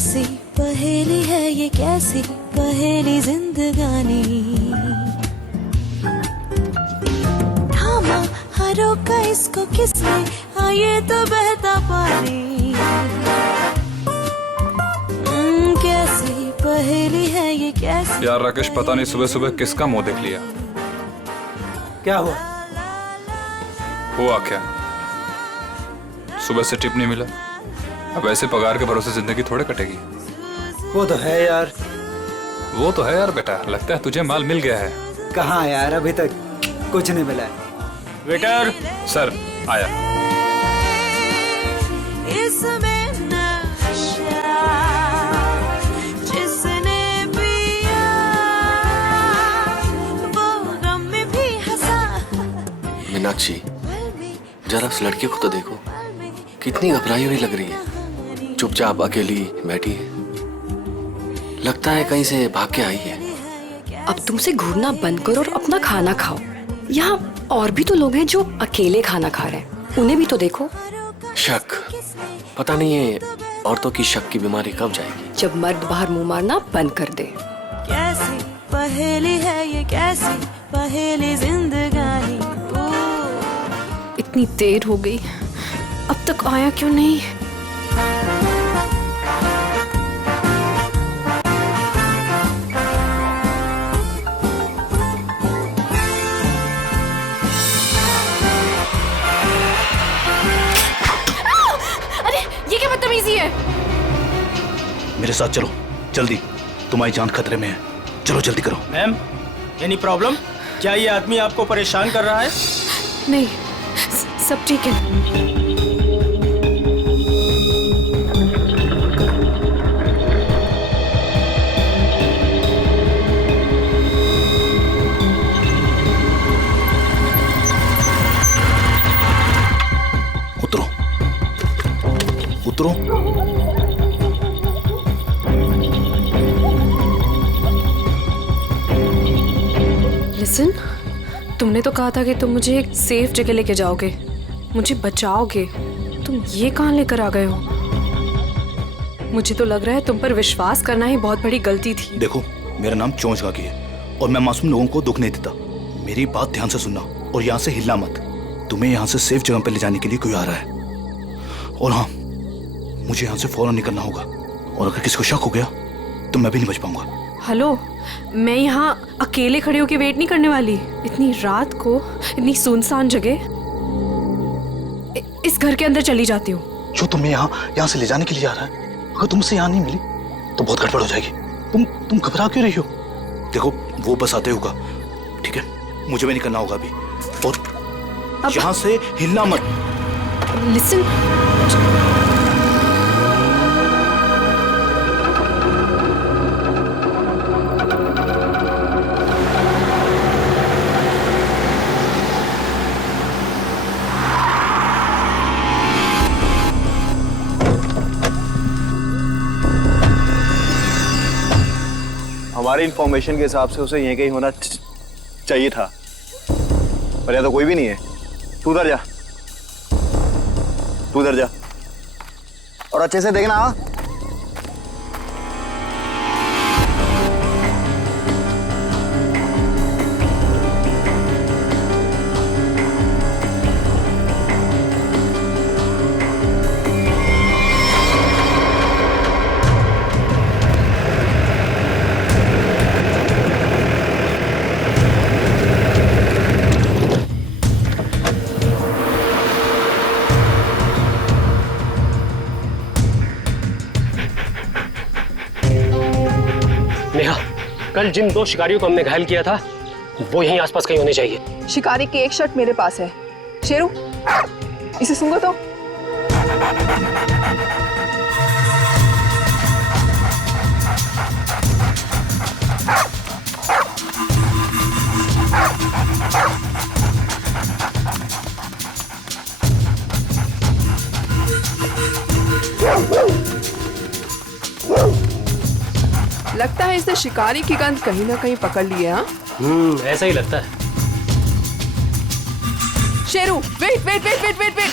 कैसी पहेली है ये, कैसी पहेली जिंदगानी। थामा हरों का इसको किसने, आए तो बहता पानी। कैसी पहेली है ये, कैसी। यार राकेश, पता नहीं सुबह सुबह किसका मुंह देख लिया। क्या हुआ? हुआ क्या? सुबह से टिप नहीं मिला। अब ऐसे पगार के भरोसे जिंदगी थोड़े कटेगी। वो तो है यार। वो तो है यार बेटा, लगता है तुझे माल मिल गया है। कहाँ यार, अभी तक कुछ नहीं मिला है। वेटर। सर आया। इसमें नशा जिसने पिया वो गम में भी हंसा। मीनाक्षी, जरा उस लड़की को तो देखो, कितनी घबराई हुई लग रही है। चुपचाप अकेली बैठी है, लगता है कहीं से भाग के आई है। अब तुमसे घूरना बंद करो और अपना खाना खाओ। यहाँ और भी तो लोग हैं जो अकेले खाना खा रहे हैं, उन्हें भी तो देखो। शक, पता नहीं है औरतों की शक की बीमारी कब जाएगी। जब मर्द बाहर मुंह मारना बंद कर दे। कैसी पहेली है ये, कैसी पहेली जिंदगानी। इतनी देर हो गई, अब तक आया क्यों नहीं? अरे ये क्या बदतमीजी है? मेरे साथ चलो जल्दी, तुम्हारी जान खतरे में है। चलो जल्दी करो। Ma'am, any problem? क्या ये आदमी आपको परेशान कर रहा है? नहीं, सब ठीक है। उतरो उतरो। लिसन, तुमने तो कहा था कि तुम मुझे एक सेफ जगह लेके जाओगे, मुझे बचाओगे। तुम ये कहाँ लेकर आ गए हो? मुझे तो लग रहा है तुम पर विश्वास करना ही बहुत बड़ी गलती थी। देखो, मेरा नाम चोंच गागी है और मैं मासूम लोगों को दुख नहीं देता। मेरी बात ध्यान से सुनना और यहाँ से हिलना मत। तुम्हें यहाँ से सेफ जगह पर ले जाने के लिए कोई आ रहा है। और हाँ, मुझे यहाँ से फौरन निकलना होगा और अगर किसी को शक हो गया तो मैं भी नहीं बच पाऊंगा। हेलो, मैं यहाँ अकेले खड़े होकर वेट नहीं करने वाली। इतनी रात को इतनी सुनसान जगह, इस घर के अंदर चली जाती हूँ। जो तुम्हें यहाँ से ले जाने के लिए आ रहा है, अगर तुमसे यहाँ नहीं मिली तो बहुत गड़बड़ हो जाएगी। तुम घबरा क्यों रही हो? देखो, वो बस आते होगा, ठीक है? मुझे भी निकलना होगा अभी और यहाँ से हिलना मत। लिसन, हमारी इंफॉर्मेशन के हिसाब से उसे यहीं कहीं होना चाहिए था, पर यहाँ तो कोई भी नहीं है। तू उधर जा, तू उधर जा और अच्छे से देखना। हाँ, नेहा, कल जिन 2 शिकारियों को हमने घायल किया था वो यहीं आसपास कहीं होने चाहिए। शिकारी की एक शर्ट मेरे पास है। शेरू, इसे सूंघो तो। लगता है इसने शिकारी की गंध कहीं ना कहीं पकड़ ली है। हाँ, ऐसा ही लगता है। Sheru, wait wait wait wait wait wait.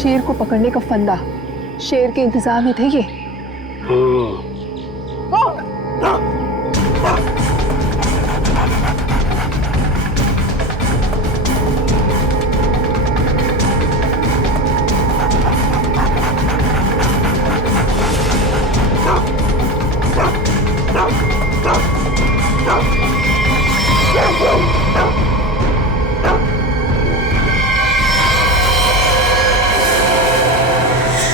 शेर को पकड़ने का फंदा शेर के इंतजार में थे ये।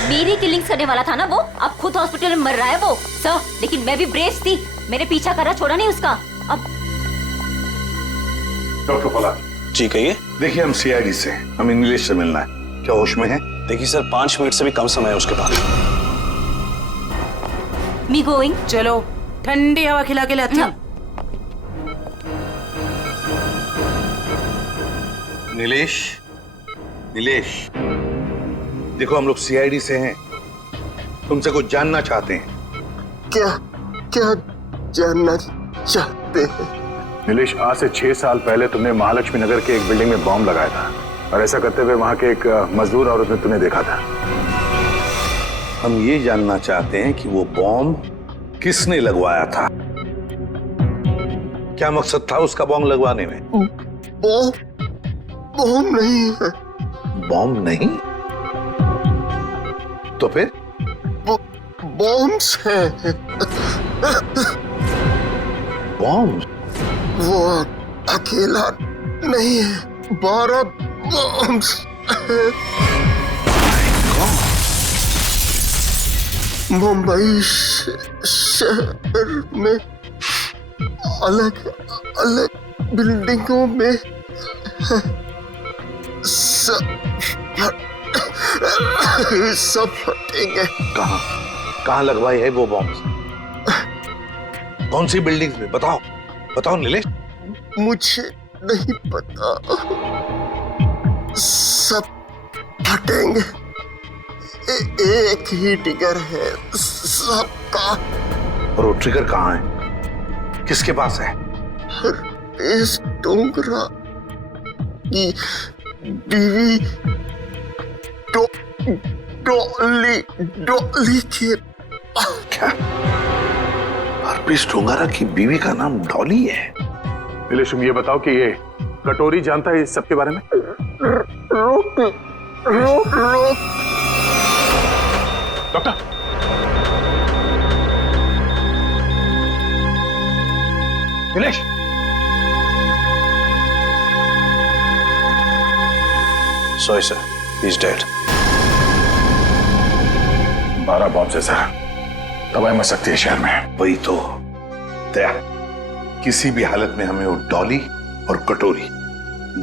मेरी किलिंग करने वाला था ना वो, अब खुद हॉस्पिटल में मर रहा है वो सर। लेकिन मैं भी ब्रेव थी, मैंने पीछा करा, छोड़ा नहीं उसका। अब डॉक्टर पॉलार्ड जी कहिए। देखिए हम सीआईडी से, हम इंग्लिश से मिलना है, क्या होश में है? देखिए सर 5 मिनट से भी कम समय है उसके पास। Me going. चलो ठंडी हवा खिला के लाती हूँ। नीलेश, नीलेश देखो हम लोग सीआईडी से हैं, तुमसे कुछ जानना चाहते हैं। क्या क्या जानना चाहते हैं? नीलेश, आज से 6 साल पहले तुमने महालक्ष्मी नगर के एक बिल्डिंग में बॉम्ब लगाया था और ऐसा करते हुए वहां के एक मजदूर औरत ने तुम्हें देखा था। हम ये जानना चाहते हैं कि वो बॉम्ब किसने लगवाया था, क्या मकसद था उसका बॉम्ब लगवाने में? बॉम्ब नहीं है। बॉम्ब नहीं तो फिर? बॉम्ब्स हैं। बॉम्ब? वो अकेला नहीं है, 12 बॉम्ब्स हैं। मुंबई शहर में अलग अलग बिल्डिंगों में सब फटेंगे। कहाँ लगवाई है वो बॉम्ब? कौन सी बिल्डिंग्स में? बताओ बताओ नीलेश। मुझे नहीं पता, सब फटेंगे। एक ही ट्रिगर है सबका। और वो ट्रिगर कहाँ है, किसके पास है? इस डोंगरा की बीवी डॉली के। क्या हरप्रीत डोंगरा की बीवी का नाम डॉली है? नीलेश तुम ये बताओ कि ये कटोरी जानता है इस सब के बारे में? रोक रोक रोक doctor. Nilesh sorry sir, he is dead. 12 bomb से सर, तबाही मच सकती है शहर में। वही तो दया, किसी भी हालत में हमें वो डॉली और कटोरी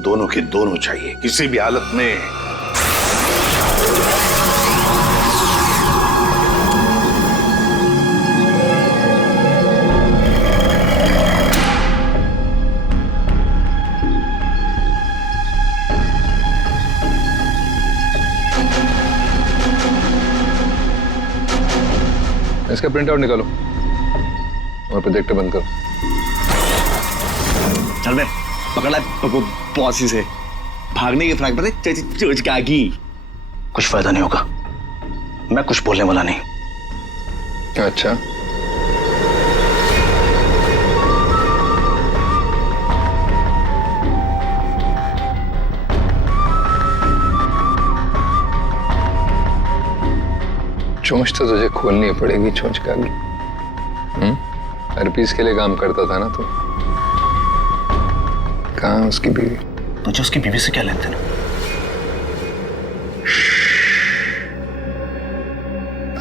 दोनों के दोनों चाहिए, किसी भी हालत में। इसका प्रिंट आउट निकालो और प्रोजेक्टर बंद करो। चल बे, पकड़ ला पॉसी से। भागने की फ्रैक पर चोचकागी। कुछ फायदा नहीं होगा, मैं कुछ बोलने वाला नहीं। अच्छा चोंच तो तुझे खोलनी पड़ेगी, चोंच का भी। हरपीस के लिए काम करता था ना तू? कहाँ उसकी बीवी? तुझे उसकी बीवी से क्या लेन देन?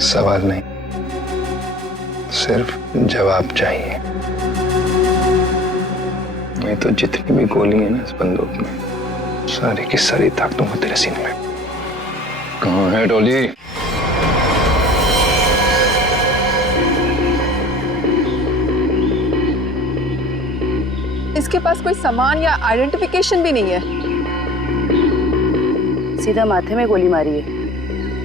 सवाल नहीं, सिर्फ जवाब चाहिए। नहीं तो जितनी भी गोली है ना इस बंदूक में, सारी की सारी ताक दूंगा तेरे सीने में। कहाँ है डॉली? इसके पास कोई सामान या आइडेंटिफिकेशन भी नहीं है। सीधा माथे में गोली मारी है।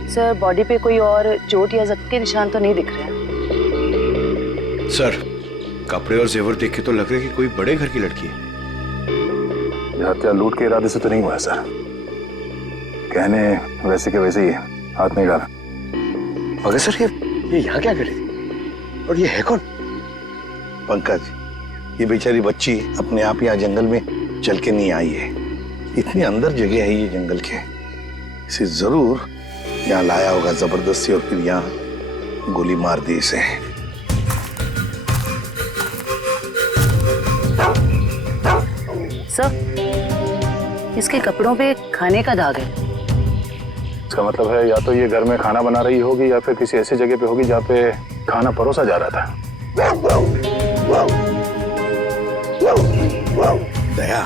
सर बॉडी पे कोई और चोट या जख्म के निशान तो नहीं दिख रहे हैं। सर कपड़े और जेवर देख के तो लग रहा है कि कोई बड़े घर की लड़की है। हत्या लूट के इरादे से तो नहीं हुआ है सर। कहने वैसे के वैसे ही है, हाथ नहीं डाला। मगर सर ये यहाँ क्या कर रही थी? और ये है कौन? पंकज, ये बेचारी बच्ची अपने आप यहाँ जंगल में चल के नहीं आई है। इतनी अंदर जगह है ये जंगल के, इसे जरूर यहाँ लाया होगा जबरदस्ती और फिर यहाँ गोली मार दी इसे। सर इसके कपड़ों पे खाने का दाग है। इसका मतलब है या तो ये घर में खाना बना रही होगी या फिर किसी ऐसी जगह पे होगी जहाँ पे खाना परोसा जा रहा था। दया,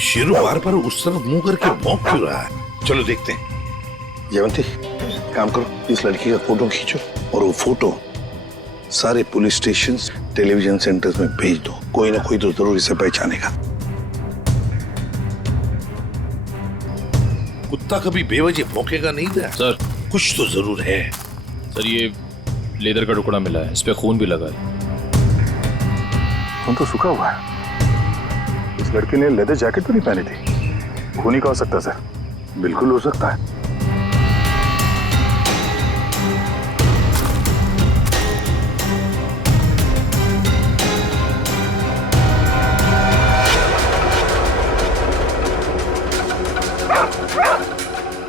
शेरू बार बार उस तरफ मुंह करके भौंक क्यों रहा है? चलो देखते हैं। जयवंती, काम करो, इस लड़की का फोटो खींचो और वो फोटो सारे पुलिस स्टेशन, टेलीविजन सेंटर्स में भेज दो। कोई ना कोई तो जरूर इसे पहचानेगा। कुत्ता कभी बेवजह भौंकेगा नहीं था सर। कुछ तो जरूर है। सर ये लेदर का टुकड़ा मिला है, इस पे खून भी लगा है। खून तो सूखा हुआ है। इस लड़की ने लेदर जैकेट तो नहीं पहनी थी। खून ही का हो सकता सर? बिल्कुल हो सकता है।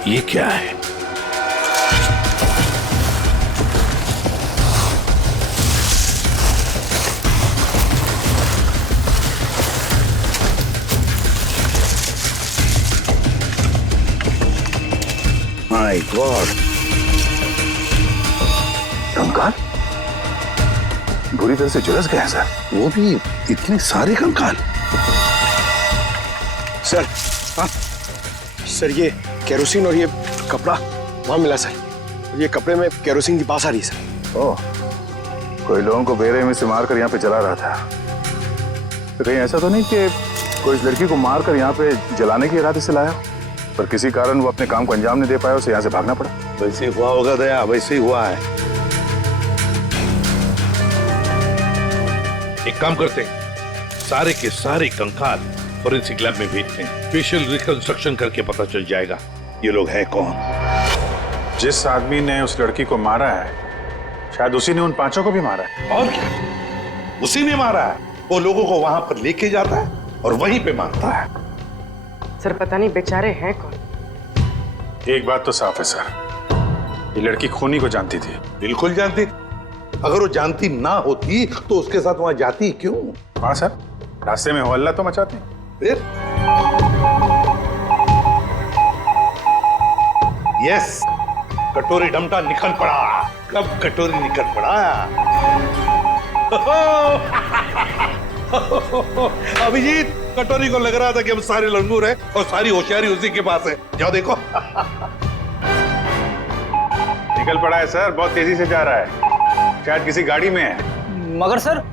ये क्या है? माय गॉड, कंकाल बुरी तरह से झुलस गए हैं सर। वो भी इतने सारे कंकाल। सर हाँ सर, ये केरोसिन और ये कपड़ा वहां मिला सर। ये कपड़े में केरोसिन की बास आ रही है सर। ओह, कोई लोगों को बेरहमी में से मारकर यहाँ पे जला रहा था। तो कहीं ऐसा तो नहीं कि कोई इस लड़की को मारकर यहाँ पे जलाने के इरादे से लाया, पर किसी कारण वो अपने काम को अंजाम नहीं दे पाया, उसे यहाँ से भागना पड़ा। वैसे हुआ होगा दया, वैसे ही हुआ है। एक काम करते हैं, सारे के सारे कंकाल फोरेंसिक लैब में भेजते हैं। फेशियल रिकंस्ट्रक्शन करके पता चल जाएगा ये लोग हैं कौन। जिस आदमी ने उस लड़की को मारा है शायद उसी ने उन पांचों को भी मारा है। और क्या, उसी ने मारा है। वो लोगों को वहां पर लेके जाता है और वहीं पे मारता है। सर पता नहीं बेचारे हैं कौन। एक बात तो साफ है सर, ये लड़की खूनी को जानती थी। बिल्कुल जानती। अगर वो जानती ना होती तो उसके साथ वहां जाती क्यों? हाँ सर, रास्ते में हल्ला तो मचाती। फिर यस, कटोरी डमटा निकल पड़ा। कब कटोरी निकल पड़ा? अभिजीत, कटोरी को लग रहा था कि हम सारे लंगूर हैं और सारी होशियारी उसी के पास है। जाओ देखो। निकल पड़ा है सर, बहुत तेजी से जा रहा है, शायद किसी गाड़ी में है। मगर सर,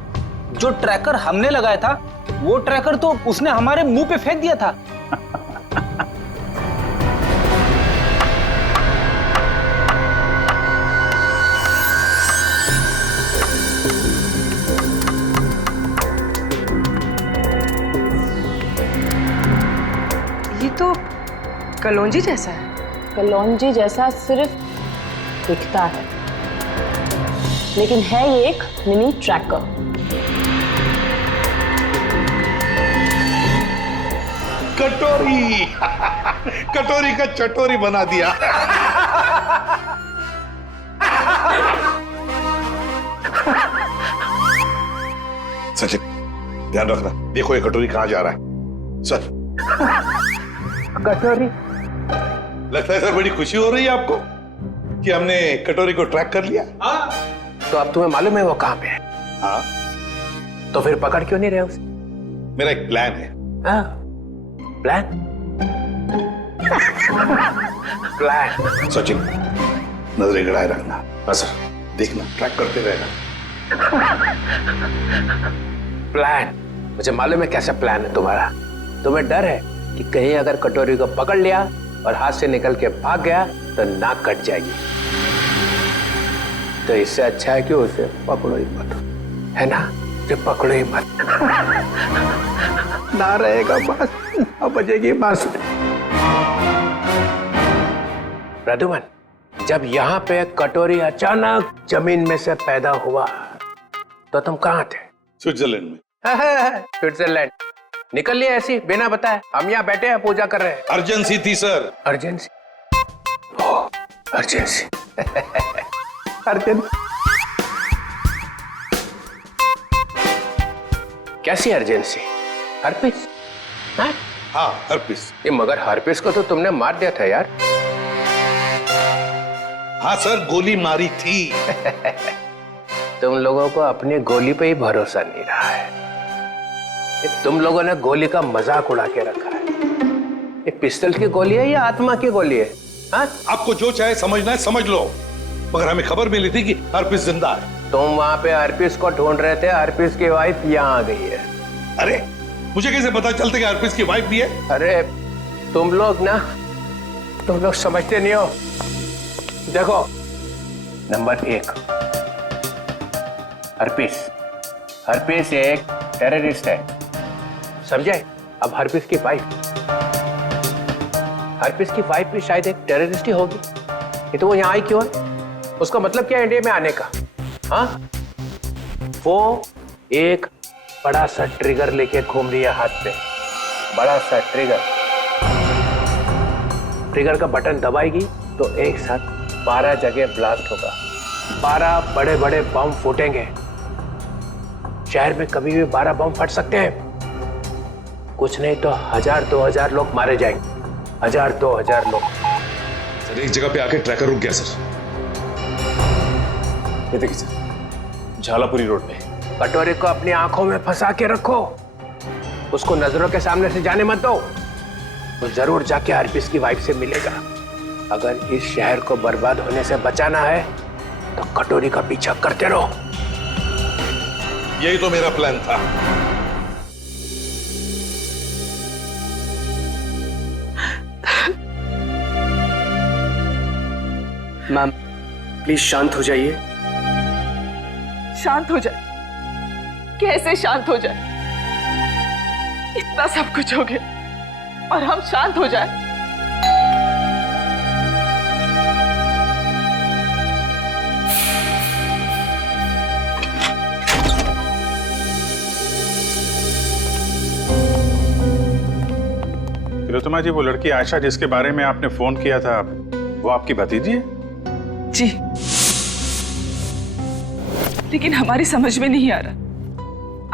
जो ट्रैकर हमने लगाया था वो ट्रैकर तो उसने हमारे मुंह पे फेंक दिया था। ये तो कलौंजी जैसा है। कलौंजी जैसा सिर्फ दिखता है, लेकिन है ये एक मिनी ट्रैकर। कटोरी कटोरी का चटोरी बना दिया। सचिन, ध्यान रखना, देखो ये कटोरी कहां जा रहा है। सर, कटोरी, लगता है सर बड़ी खुशी हो रही है आपको कि हमने कटोरी को ट्रैक कर लिया। तो अब तुम्हें मालूम है वो कहां पे है? हाँ। तो फिर पकड़ क्यों नहीं रहे उसे? मेरा एक प्लान है। हाँ, प्लान? प्लान? सचिन, नजरें गड़ाए रखना। हाँ सर, देखना, ट्रैक करते रहना। प्लान? मुझे मालूम है कैसा प्लान है तुम्हारा। तुम्हें डर है कि कहीं अगर कटोरी को पकड़ लिया और हाथ से निकल के भाग गया तो नाक कट जाएगी। तो इससे अच्छा है कि उसे पकड़ो ही मत, है ना? जो पकड़ो ही मत ना रहेगा बस, ना बजेगी बस। प्रद्युमन, जब यहाँ पे कटोरी अचानक जमीन में से पैदा हुआ तो तुम कहाँ थे? स्विट्जरलैंड में। स्विट्जरलैंड निकल लिए ऐसी बिना बताए? हम यहाँ बैठे हैं पूजा कर रहे हैं। अर्जेंसी थी सर। अर्जेंसी? अर्जेंसी अर्जेंसी कैसी अर्जेंसी? हर्पिस? हाँ हर्पिस। ये मगर हर्पिस को तो तुमने मार दिया था यार। हाँ सर, गोली मारी थी। तुम लोगों को अपनी गोली पे ही भरोसा नहीं रहा है। ये तुम लोगों ने गोली का मजाक उड़ा के रखा है। ये पिस्टल की गोली है या आत्मा की गोली है? हाँ? आपको जो चाहे समझना है समझ लो, मगर हमें खबर मिली थी कि हर्पिस जिंदा है। तुम वहां पे हर्पिस को ढूंढ रहे थे, हर्पिस की वाइफ यहाँ आ गई है। अरे मुझे कैसे पता चलता कि हर्पिस की वाइफ भी है? अरे तुम लोग समझते नहीं हो। देखो, नंबर 1, हर्पिस एक टेररिस्ट है, समझे? अब हर्पिस की वाइफ भी शायद एक टेररिस्ट ही होगी। ये तो वो यहाँ आई क्यों है? उसका मतलब क्या है इंडिया में आने का? हाँ, वो एक बड़ा सा ट्रिगर लेके घूम रही है हाथ पे। बड़ा सा ट्रिगर का बटन दबाएगी तो एक साथ 12 जगह ब्लास्ट होगा। 12 बड़े बड़े बम फूटेंगे। शहर में कभी भी 12 बम फट सकते हैं। कुछ नहीं तो 1000-2000 लोग मारे जाएंगे। 1000-2000 लोग। सर एक जगह पे आके ट्रैकर रुक गया सर। ये देखिए सर, झालापुरी रोड पे। कटोरे को अपनी आंखों में फंसा के रखो, उसको नजरों के सामने से जाने मत दो। वो जरूर जाके हर्पिस की वाइफ से मिलेगा। अगर इस शहर को बर्बाद होने से बचाना है तो कटोरी का पीछा करते रहो। यही तो मेरा प्लान था। मैम प्लीज शांत हो जाइए। शांत हो जाए? कैसे शांत हो जाए? इतना सब कुछ हो गया और हम शांत हो जाए? तिलोत्तमा जी, वो लड़की आयशा जिसके बारे में आपने फोन किया था, वो आपकी भतीजी है? जी, लेकिन हमारी समझ में नहीं आ रहा,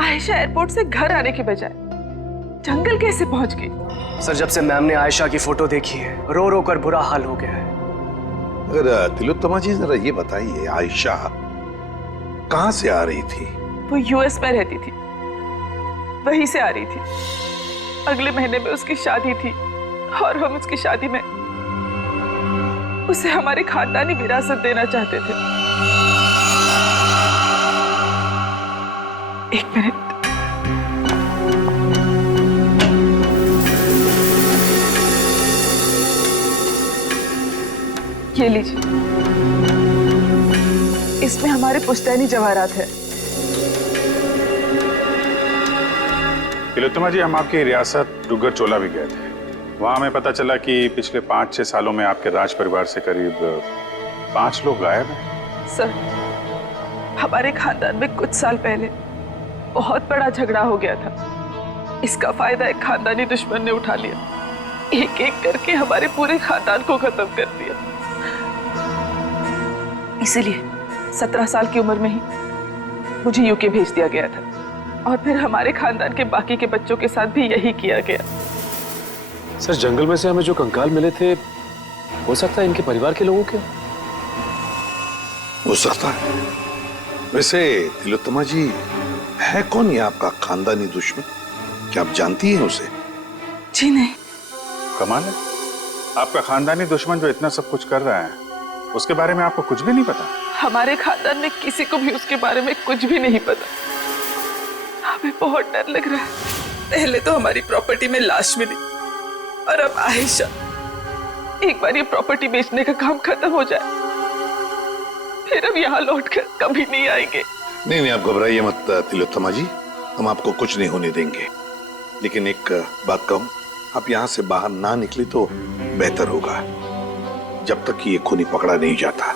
आयशा एयरपोर्ट से घर आने के बजाय जंगल कैसे पहुंच गई? सर जब से मैम ने आयशा की फोटो देखी है, रो रो कर बुरा हाल हो गया है। अगर तिलोत्तमा जी जरा ये बताइए, आयशा कहां से आ रही थी? वो यूएस में रहती थी, वहीं से आ रही थी। अगले महीने में उसकी शादी थी और हम उसकी शादी में उसे हमारी खानदानी विरासत देना चाहते थे। एक मिनट, ये लीजिए, इसमें हमारे पुश्तैनी जवाहरात है। तिलोत्तमा जी, हम आपकी रियासत डुग्गर चोला भी गए थे। वहां हमें पता चला कि पिछले 5-6 सालों में आपके राज परिवार से करीब 5 लोग गायब हैं। सर, हमारे खानदान में कुछ साल पहले बहुत बड़ा झगड़ा हो गया था। इसका फायदा एक खानदानी दुश्मन ने उठा लिया। एक एक करके हमारे पूरे खानदान को खत्म कर दिया। इसीलिए 17 साल की उम्र में ही मुझे यूके भेज दिया गया था और फिर हमारे खानदान के बाकी के बच्चों के साथ भी यही किया गया। सर जंगल में से हमें जो कंकाल मिले थे, हो सकता है इनके परिवार के लोगों के? हो सकता है। वैसे तिलोत्तमा जी, है कौन ये आपका खानदानी दुश्मन? क्या आप जानती हैं उसे? जी नहीं। कमाल है, आपका खानदानी दुश्मन जो इतना सब कुछ कर रहा है, उसके बारे में आपको कुछ भी नहीं पता? हमारे खानदान में किसी को भी उसके बारे में कुछ भी नहीं पता। हमें बहुत डर लग रहा है। पहले तो हमारी प्रॉपर्टी में लाश मिली और अब आयशा। एक बार ये प्रॉपर्टी बेचने का काम खत्म हो जाए, फिर हम यहाँ लौटकर कभी नहीं आएंगे। नहीं नहीं, आप घबराइए मत तिलोत्तमा जी, हम आपको कुछ नहीं होने देंगे। लेकिन एक बात कहूं, आप यहाँ से बाहर ना निकले तो बेहतर होगा, जब तक कि ये खूनी पकड़ा नहीं जाता।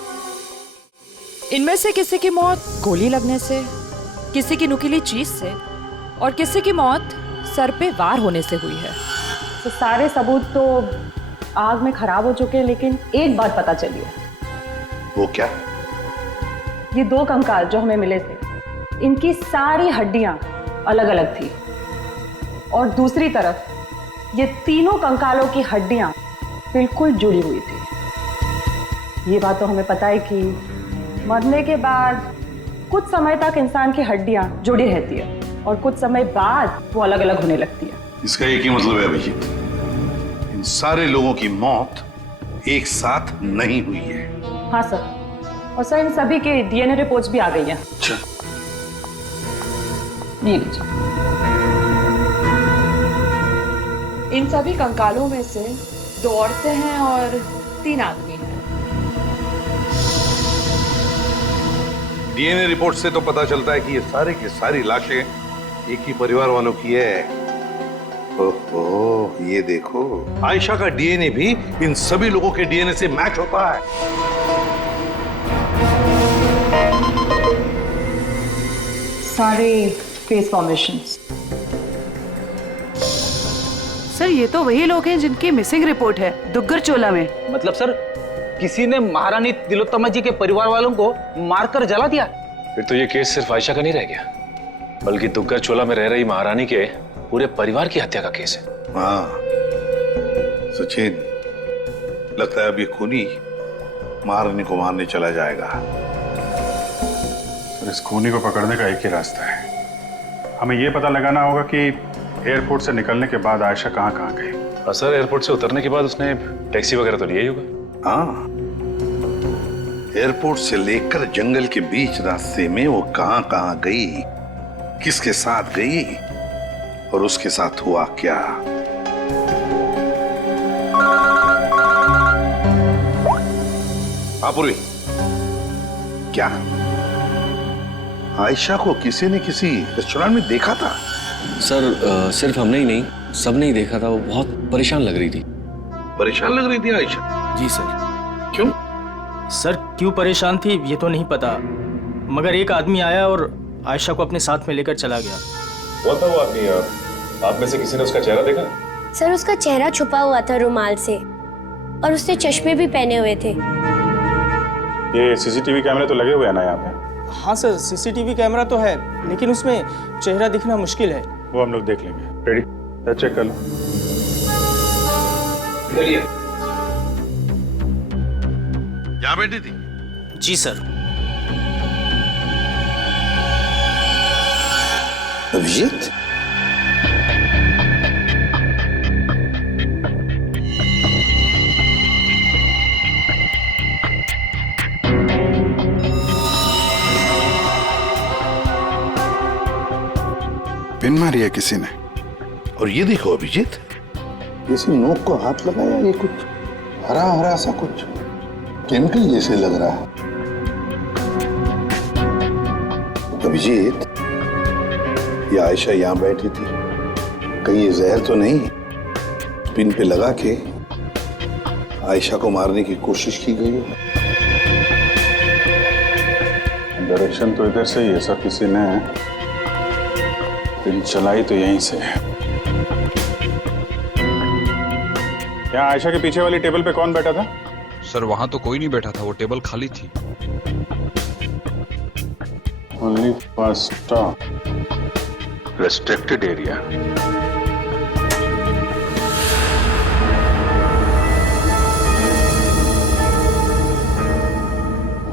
इनमें से किसी की मौत गोली लगने से, किसी की नुकीली चीज से और किसी की मौत सर पे वार होने से हुई है। तो सारे सबूत तो आग में खराब हो चुके हैं, लेकिन एक बात पता चली है। वो क्या? ये 2 कंकाल जो हमें मिले थे, इनकी सारी हड्डियां अलग अलग थी, और दूसरी तरफ ये तीनों कंकालों की हड्डियां बिल्कुल जुड़ी हुई थी। ये बात तो हमें पता है कि मरने के बाद कुछ समय तक इंसान की हड्डियां जुड़ी रहती है और कुछ समय बाद वो अलग अलग होने लगती है। इसका एक ही मतलब है अभिजीत, इन सारे लोगों की मौत एक साथ नहीं हुई है। हाँ सर, और सर इन सभी के डीएनए रिपोर्ट्स भी आ गई हैं। अच्छा, ये लीजिए। इन सभी कंकालों में से 2 औरतें हैं और 3 आदमी हैं। डीएनए रिपोर्ट से तो पता चलता है कि ये सारे की सारी लाशें एक ही परिवार वालों की है। ओहो, ये देखो, आयशा का डीएनए भी इन सभी लोगों के डीएनए से मैच होता है। सारे फेस फॉर्मेशंस। सर ये तो वही लोग हैं जिनकी मिसिंग रिपोर्ट है दुग्गर चोला में। मतलब सर, किसी ने महारानी तिलोत्तमा जी के परिवार वालों को मारकर जला दिया। फिर तो ये केस सिर्फ आयशा का नहीं रह गया, बल्कि दुग्गर चोला में रह रही महारानी के पूरे परिवार की हत्या का केस है। हाँ सचिन, लगता है अब ये खूनी महारानी को मारने चला जाएगा। सर, इस खूनी को पकड़ने का एक ही रास्ता है, हमें ये पता लगाना होगा कि एयरपोर्ट से निकलने के बाद आयशा कहाँ कहाँ गई। हाँ सर, एयरपोर्ट से उतरने के बाद उसने टैक्सी वगैरह तो लिया ही होगा। हाँ, एयरपोर्ट से लेकर जंगल के बीच रास्ते में वो कहां कहां गई, किसके साथ गई और उसके साथ हुआ क्या। पूर्वी, क्या आयशा को किसी ने किसी रेस्टोरेंट में देखा था? सर सिर्फ हमने ही नहीं, सबने ही देखा था। वो बहुत परेशान लग रही थी। परेशान लग रही थी आयशा? जी सर। क्यों? सर क्यों परेशान थी ये तो नहीं पता, मगर एक आदमी आया और आयशा को अपने साथ में लेकर चला गया। कौन था वो आदमी? आप में से किसी ने उसका चेहरा देखा? सर उसका चेहरा छुपा हुआ था रुमाल से, और उसने चश्मे भी पहने हुए थे। ये सीसीटीवी कैमरे तो लगे हुए हैं ना यहाँ पे? हाँ सर, सीसीटीवी कैमरा तो है, लेकिन उसमें चेहरा दिखना मुश्किल है। वो हम लोग देख लेंगे। रेडी? चेक कर लो। यहाँ बैठी थी? जी सर। अभिजीत? पिन मारी है किसी ने। और ये देखो अभिजीत, किसी नोक को हाथ लगाया, ये कुछ हरा हरा सा कुछ केमिकल जैसे लग रहा है। अभिजीत, ये आयशा यहाँ बैठी थी, कहीं ये जहर तो नहीं पिन पे लगा के आयशा को मारने की कोशिश की गई है? डायरेक्शन तो इधर से ही है सर, किसी ने पिन चलाई तो यहीं से। यहाँ आयशा के पीछे वाली टेबल पे कौन बैठा था? सर वहां तो कोई नहीं बैठा था, वो टेबल खाली थी। Only first stop restricted area.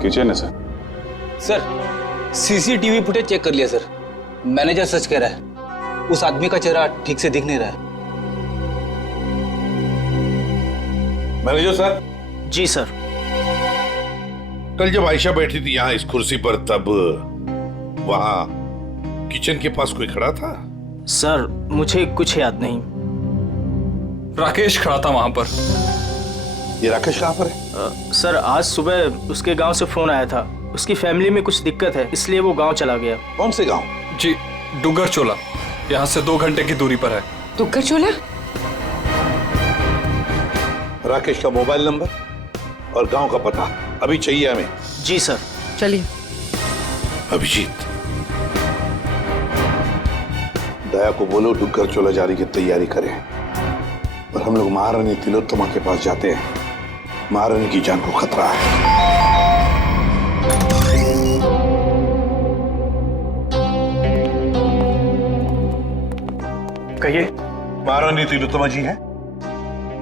Kitchen है sir. Sir CCTV footage check कर लिया सर, मैनेजर सच कह रहा है, उस आदमी का चेहरा ठीक से दिख नहीं रहा है। Manager sir. जी सर। कल जब आयशा बैठी थी यहाँ इस कुर्सी पर, तब वहां किचन के पास कोई खड़ा था? सर मुझे कुछ याद नहीं। राकेश खड़ा था वहां पर। ये राकेश कहाँ पर है? सर आज सुबह उसके गांव से फोन आया था, उसकी फैमिली में कुछ दिक्कत है इसलिए वो गांव चला गया। कौन से गांव? जी डुग्गर चोला, यहाँ से 2 घंटे की दूरी पर है। डुग्गर चोला? राकेश का मोबाइल नंबर और गांव का पता अभी चाहिए हमें। जी सर। चलिए। अभिजीत, दया को बोलो डुग्गर चोला जाने की तैयारी करें और हम लोग महारानी तिलोत्तमा के पास जाते हैं। महारानी की जान को खतरा है। कहिए। महारानी तिलोत्तमा जी हैं?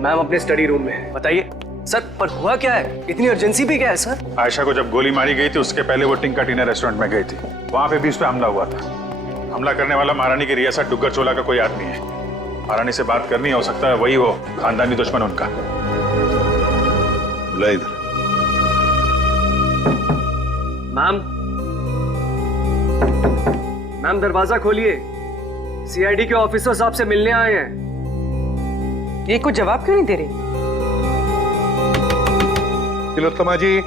मैम अपने स्टडी रूम में है, बताइए। सर पर हुआ क्या है, इतनी अर्जेंसी भी क्या है सर? आयशा को जब गोली मारी गई थी उसके पहले वो टिंका टीना रेस्टोरेंट में गई थी, वहां पे भी उस पर हमला हुआ था। हमला करने वाला महारानी की रियासत डुग्गर चोला का कोई आदमी है। महारानी से बात करनी हो सकता है वही हो खानदानी दुश्मन उनका। बुला इधर। मैम दरवाजा खोलिए, सीआईडी के ऑफिसर साहब से मिलने आए हैं। ये कुछ जवाब क्यों नहीं दे रही? तिलोत्तमा जी,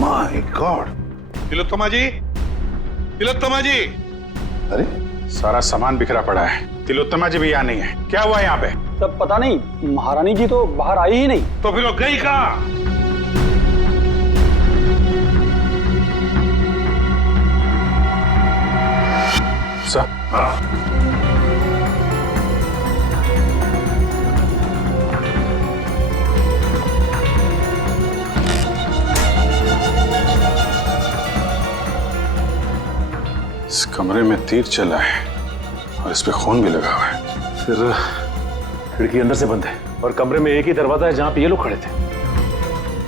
माय गॉड। तिलोत्तमा जी, तिलोत्तमा जी। अरे सारा सामान बिखरा पड़ा है, तिलोत्तमा जी भी यहाँ नहीं है। क्या हुआ यहाँ पे? तब पता नहीं, महारानी जी तो बाहर आई ही नहीं। तो फिर वो गई कहाँ? इस कमरे में तीर चला है और इस पे खून भी लगा हुआ है। फिर खिड़की अंदर से बंद है और कमरे में एक ही दरवाजा है जहां पे ये लोग खड़े थे।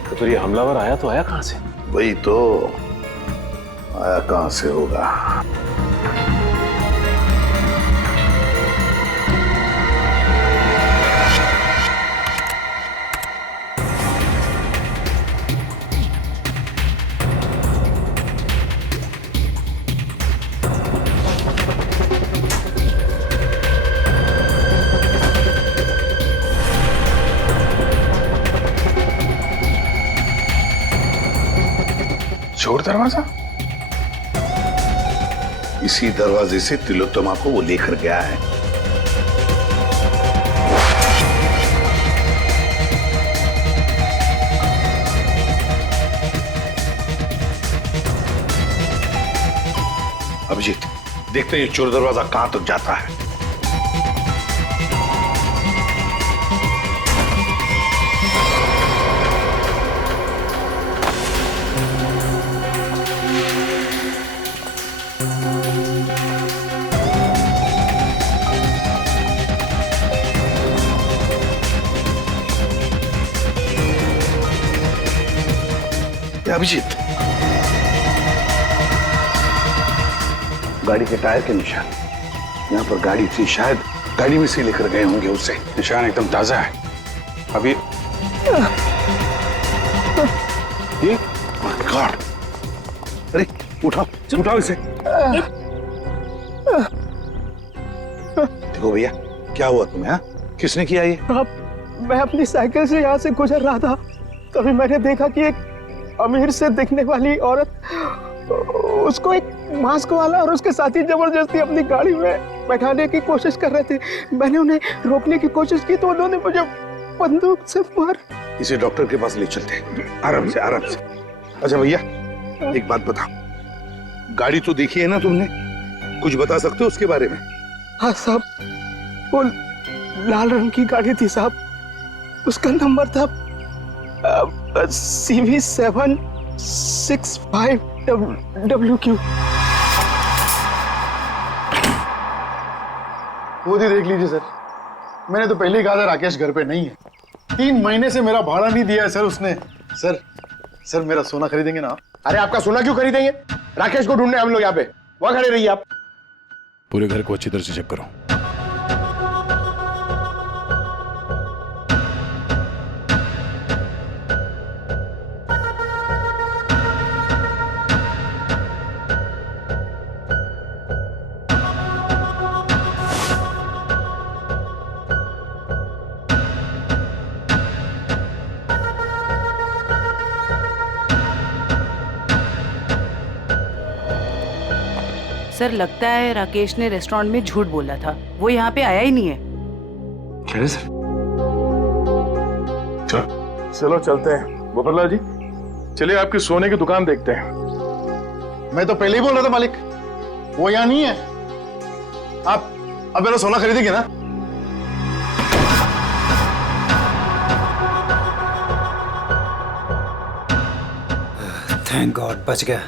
तो फिर ये हमलावर आया तो आया कहां से? वही तो, आया कहां से होगा? चोर दरवाजा? इसी दरवाजे से तिलोत्तमा को वो लेकर गया है। अभिजीत, देखते हैं ये चोर दरवाजा कहां तक जाता है। अभिजीत, गाड़ी के टायर के निशान यहाँ पर गाड़ी थी, शायद गाड़ी में से लेकर गए होंगे उसे। निशान एकदम ताजा है। अभी ये गॉड, अरे उठाओ उठाओ इसे। देखो भैया, क्या हुआ तुम्हें? हाँ, किसने किया ये? मैं अपनी साइकिल से यहाँ से गुजर रहा था, तभी मैंने देखा कि एक अमीर से दिखने वाली औरत उसको एक मास्क वाला और उसके साथी जबरदस्ती अपनी गाड़ी में बैठाने की कोशिश कर रहे थे। मैंने उन्हें रोकने की कोशिश की तो उन्होंने मुझे बंदूक से मार। इसे डॉक्टर के पास ले चलते हैं, आराम से आराम से। अच्छा भैया, एक बात बताओ, गाड़ी तो देखी है ना तुमने, कुछ बता सकते हो उसके बारे में? हाँ साहब, वो लाल रंग की गाड़ी थी साहब, उसका नंबर था CV765WQ। खुद ही देख लीजिए सर, मैंने तो पहले ही कहा था राकेश घर पे नहीं है। 3 महीने से मेरा भाड़ा नहीं दिया है सर उसने। सर मेरा सोना खरीदेंगे ना? अरे आपका सोना क्यों खरीदेंगे? राकेश को ढूंढने हम लोग यहाँ पे, वहां खड़े रहिए आप। पूरे घर को अच्छी तरह से चेक करो। सर लगता है राकेश ने रेस्टोरेंट में झूठ बोला था, वो यहाँ पे आया ही नहीं है। कह रहे सर? चलो चलते हैं। गोपाललाल जी चलिए आपकी सोने की दुकान देखते हैं। मैं तो पहले ही बोल रहा था मालिक, वो यहाँ नहीं है। आप अब मेरा सोना खरीदेंगे ना? थैंक गॉड बच गया।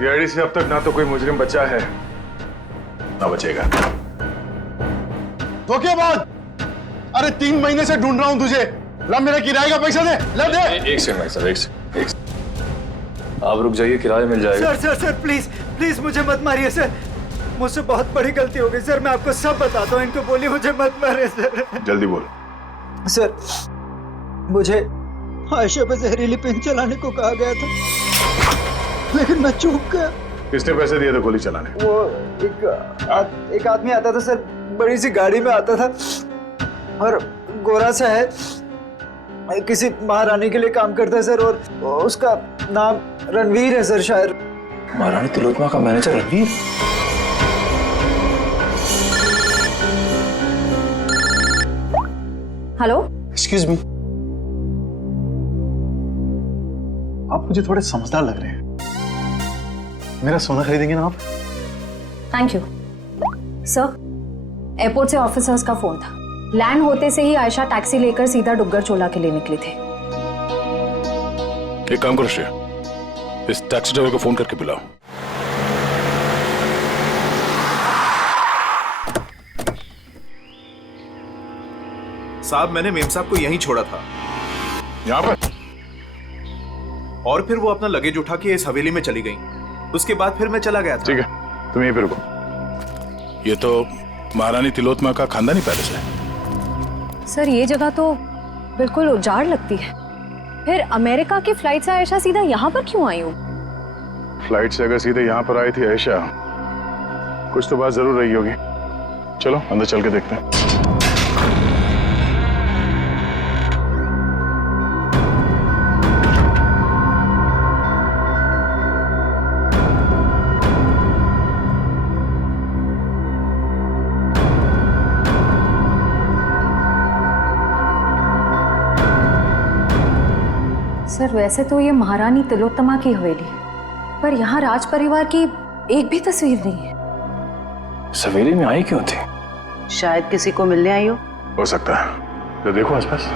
ये आईडी से अब तक ना तो कोई मुजरिम बचा है ना बचेगा। धोखेबाज! अरे 3 महीने से ढूंढ रहा हूं तुझे। ला मेरा किराए का पैसा दे, ला दे। एक सेकंड भाई साहब, एक सेकंड। आप रुक जाइए, किराया मिल जाएगा। Sir sir sir please please मुझे मत मारिए सर, मुझसे बहुत बड़ी गलती हो गई सर, मैं आपको सब बताता हूँ, इनको बोलिए मुझे मत मारिए सर। जल्दी बोल। सर मुझे आयशा पे जहरीली पेन चलाने को कहा गया था, लेकिन मैं चूक गया। किसने पैसे दिए थे गोली चलाने? वो एक आदमी आता था सर, बड़ी सी गाड़ी में आता था और गोरा सा है, किसी महारानी के लिए काम करता है सर, और उसका नाम रणवीर है सर शायद। महारानी तिलोत्तमा का manager Ranveer? Hello, excuse me, आप मुझे थोड़े समझदार लग रहे हैं। मेरा सोना खरीदेंगे ना आप? Thank you sir. एयरपोर्ट से ऑफिसर्स का फोन था, लैंड होते से ही आयशा टैक्सी लेकर सीधा डुग्गर चोला के लिए निकली थे। एक काम करो श्रेया, इस टैक्सी ड्राइवर को फोन करके बुलाओ। साहब मैंने मेम साहब को यहीं छोड़ा था। यहाँ पर? और फिर वो अपना लगेज उठा के इस हवेली में चली गई, उसके बाद फिर मैं चला गया था। ठीक है, तुम यहीं पे रुको। ये तो महारानी तिलोत्तमा का खानदानी पैलेस है। सर ये जगह तो बिल्कुल उजाड़ लगती है, फिर अमेरिका की फ्लाइट से आयशा सीधा यहाँ पर क्यों आई हो? फ्लाइट से अगर सीधे यहाँ पर आई थी आयशा, कुछ तो बात जरूर रही होगी। चलो अंदर चल के देखते हैं। सर वैसे तो ये महारानी तिलोत्तमा की हवेली है, पर यहाँ राज परिवार की एक भी तस्वीर नहीं है। सवेली में आई क्यों थी? शायद किसी को मिलने आई हो सकता है। तो देखो आसपास।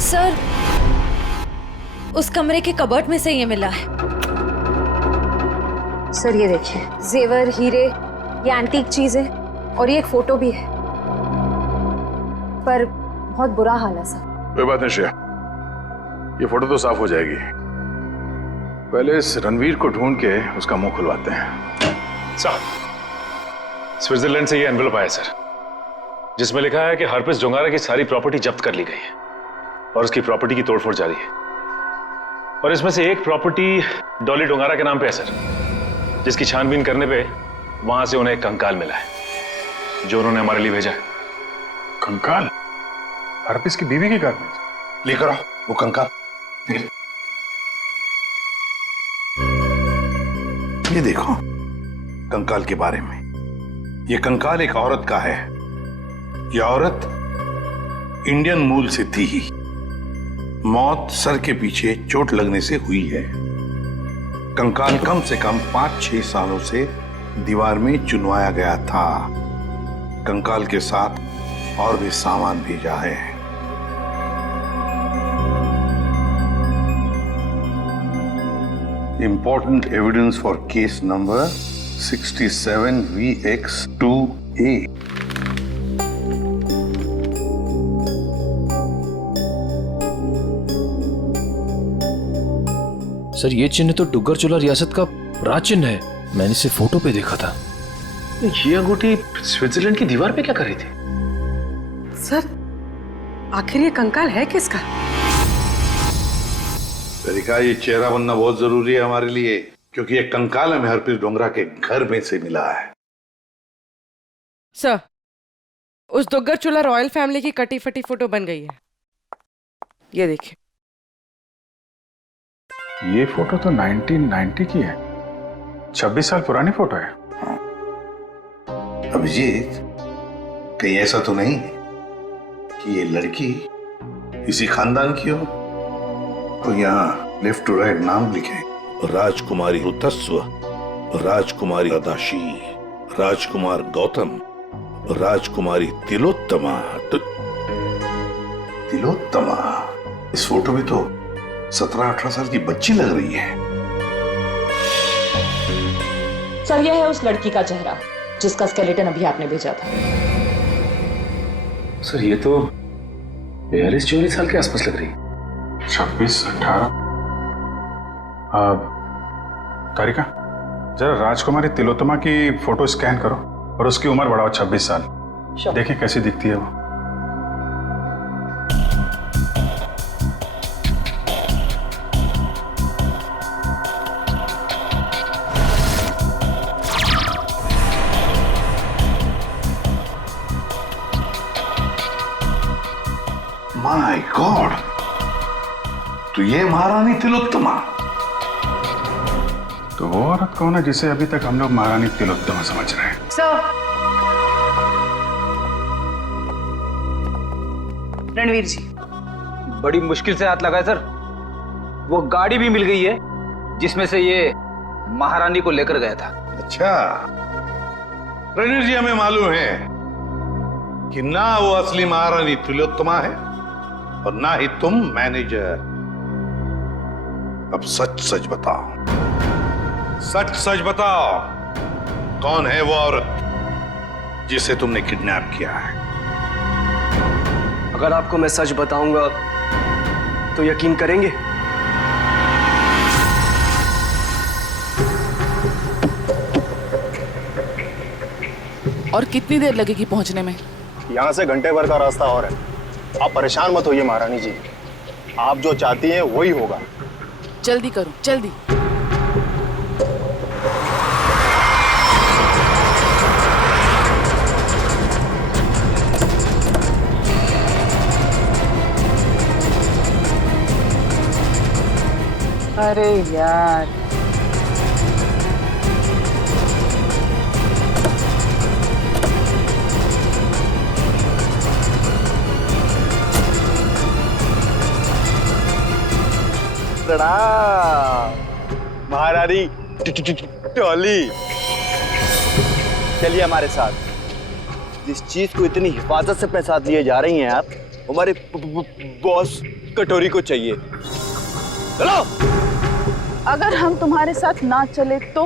सर उस कमरे के कबर्ड में से ये मिला है। सर ये देखिए, जेवर, हीरे, ये एंटीक चीजें, और ये एक फोटो भी है, पर बहुत बुरा हाल है सर। कोई बात नहीं श्रेया, ये फोटो तो साफ हो जाएगी। पहले इस रणवीर को ढूंढ के उसका मुंह खुलवाते हैं। सर, स्विट्जरलैंड से ये एनवेलप आया सर, जिसमें लिखा है कि हरप्रीत जोंगारा की सारी प्रॉपर्टी जब्त कर ली गई है और उसकी प्रॉपर्टी की तोड़फोड़ जारी है। और इसमें से एक प्रॉपर्टी डॉली डोंगारा के नाम पे है सर, जिसकी छानबीन करने पे वहां से उन्हें एक कंकाल मिला है जो उन्होंने हमारे लिए भेजा है। कंकाल? हरप्रीत की बीवी के कागज लेकर आओ वो कंकाल। ये देखो कंकाल के बारे में। ये कंकाल एक औरत का है। ये औरत इंडियन मूल से थी ही। मौत सर के पीछे चोट लगने से हुई है। कंकाल कम से कम 5-6 सालों से दीवार में चुनवाया गया था। कंकाल के साथ और भी सामान भेजा है। Important evidence for case number 67VX2A. Sir ये चिन्ह तो डुग्गर चोला रियासत का राज चिन्ह है। मैंने इसे फोटो पे देखा था। ये अंगूठी स्विट्जरलैंड की दीवार पे क्या कर रही थी? सर आखिर ये कंकाल है किसका? तरीका ये चेहरा बनना बहुत जरूरी है हमारे लिए, क्योंकि ये कंकाल हमें हरप्रीत डोंगरा के घर में से मिला है। सर उस दुग्गर चोला रॉयल फैमिली की कटी फटी फोटो बन गई है, ये देखिए। ये फोटो तो 1990 की है, 26 साल पुरानी फोटो है। अभिजीत, कहीं ऐसा तो नहीं कि ये लड़की इसी खानदान की हो? तो यहाँ लेफ्ट टू राइट नाम लिखे, राजकुमारी ऋतस्व, राजकुमारी अदाशी, राजकुमार गौतम, राजकुमारी तिलोत्तमा। तिलोत्तमा? इस फोटो में तो 17-18 साल की बच्ची लग रही है। सर यह है उस लड़की का चेहरा जिसका स्केलेटन अभी आपने भेजा था। सर ये तो 42-44 साल के आसपास लग रही है। 26-18। तारिका, जरा राजकुमारी तिलोत्तमा की फोटो स्कैन करो और उसकी उम्र बढ़ाओ 26 साल। देखिए कैसी दिखती है वो। माय गॉड, तो ये महारानी तिलोत्तमा। तो वो औरत कौन है जिसे अभी तक हम लोग महारानी तिलोत्तमा समझ रहे हैं? रणवीर जी, बड़ी मुश्किल से हाथ लगाए सर। वो गाड़ी भी मिल गई है जिसमें से ये महारानी को लेकर गया था। अच्छा, रणवीर जी, हमें मालूम है कि ना वो असली महारानी तिलोत्तमा है और ना ही तुम मैनेजर। अब सच सच बताओ, सच सच बताओ, कौन है वो औरत जिसे तुमने किडनैप किया है? अगर आपको मैं सच बताऊंगा तो यकीन करेंगे? और कितनी देर लगेगी पहुंचने में? यहाँ से घंटे भर का रास्ता और है। आप परेशान मत होइए महारानी जी, आप जो चाहती हैं वही होगा। जल्दी करो, जल्दी। अरे यार, प्रणाम महारानी टॉली। चलिए हमारे साथ। जिस चीज को इतनी हिफाजत से अपने साथ लिए जा रही हैं आप, हमारे बॉस कटोरी को चाहिए। चलो। अगर हम तुम्हारे साथ ना चले तो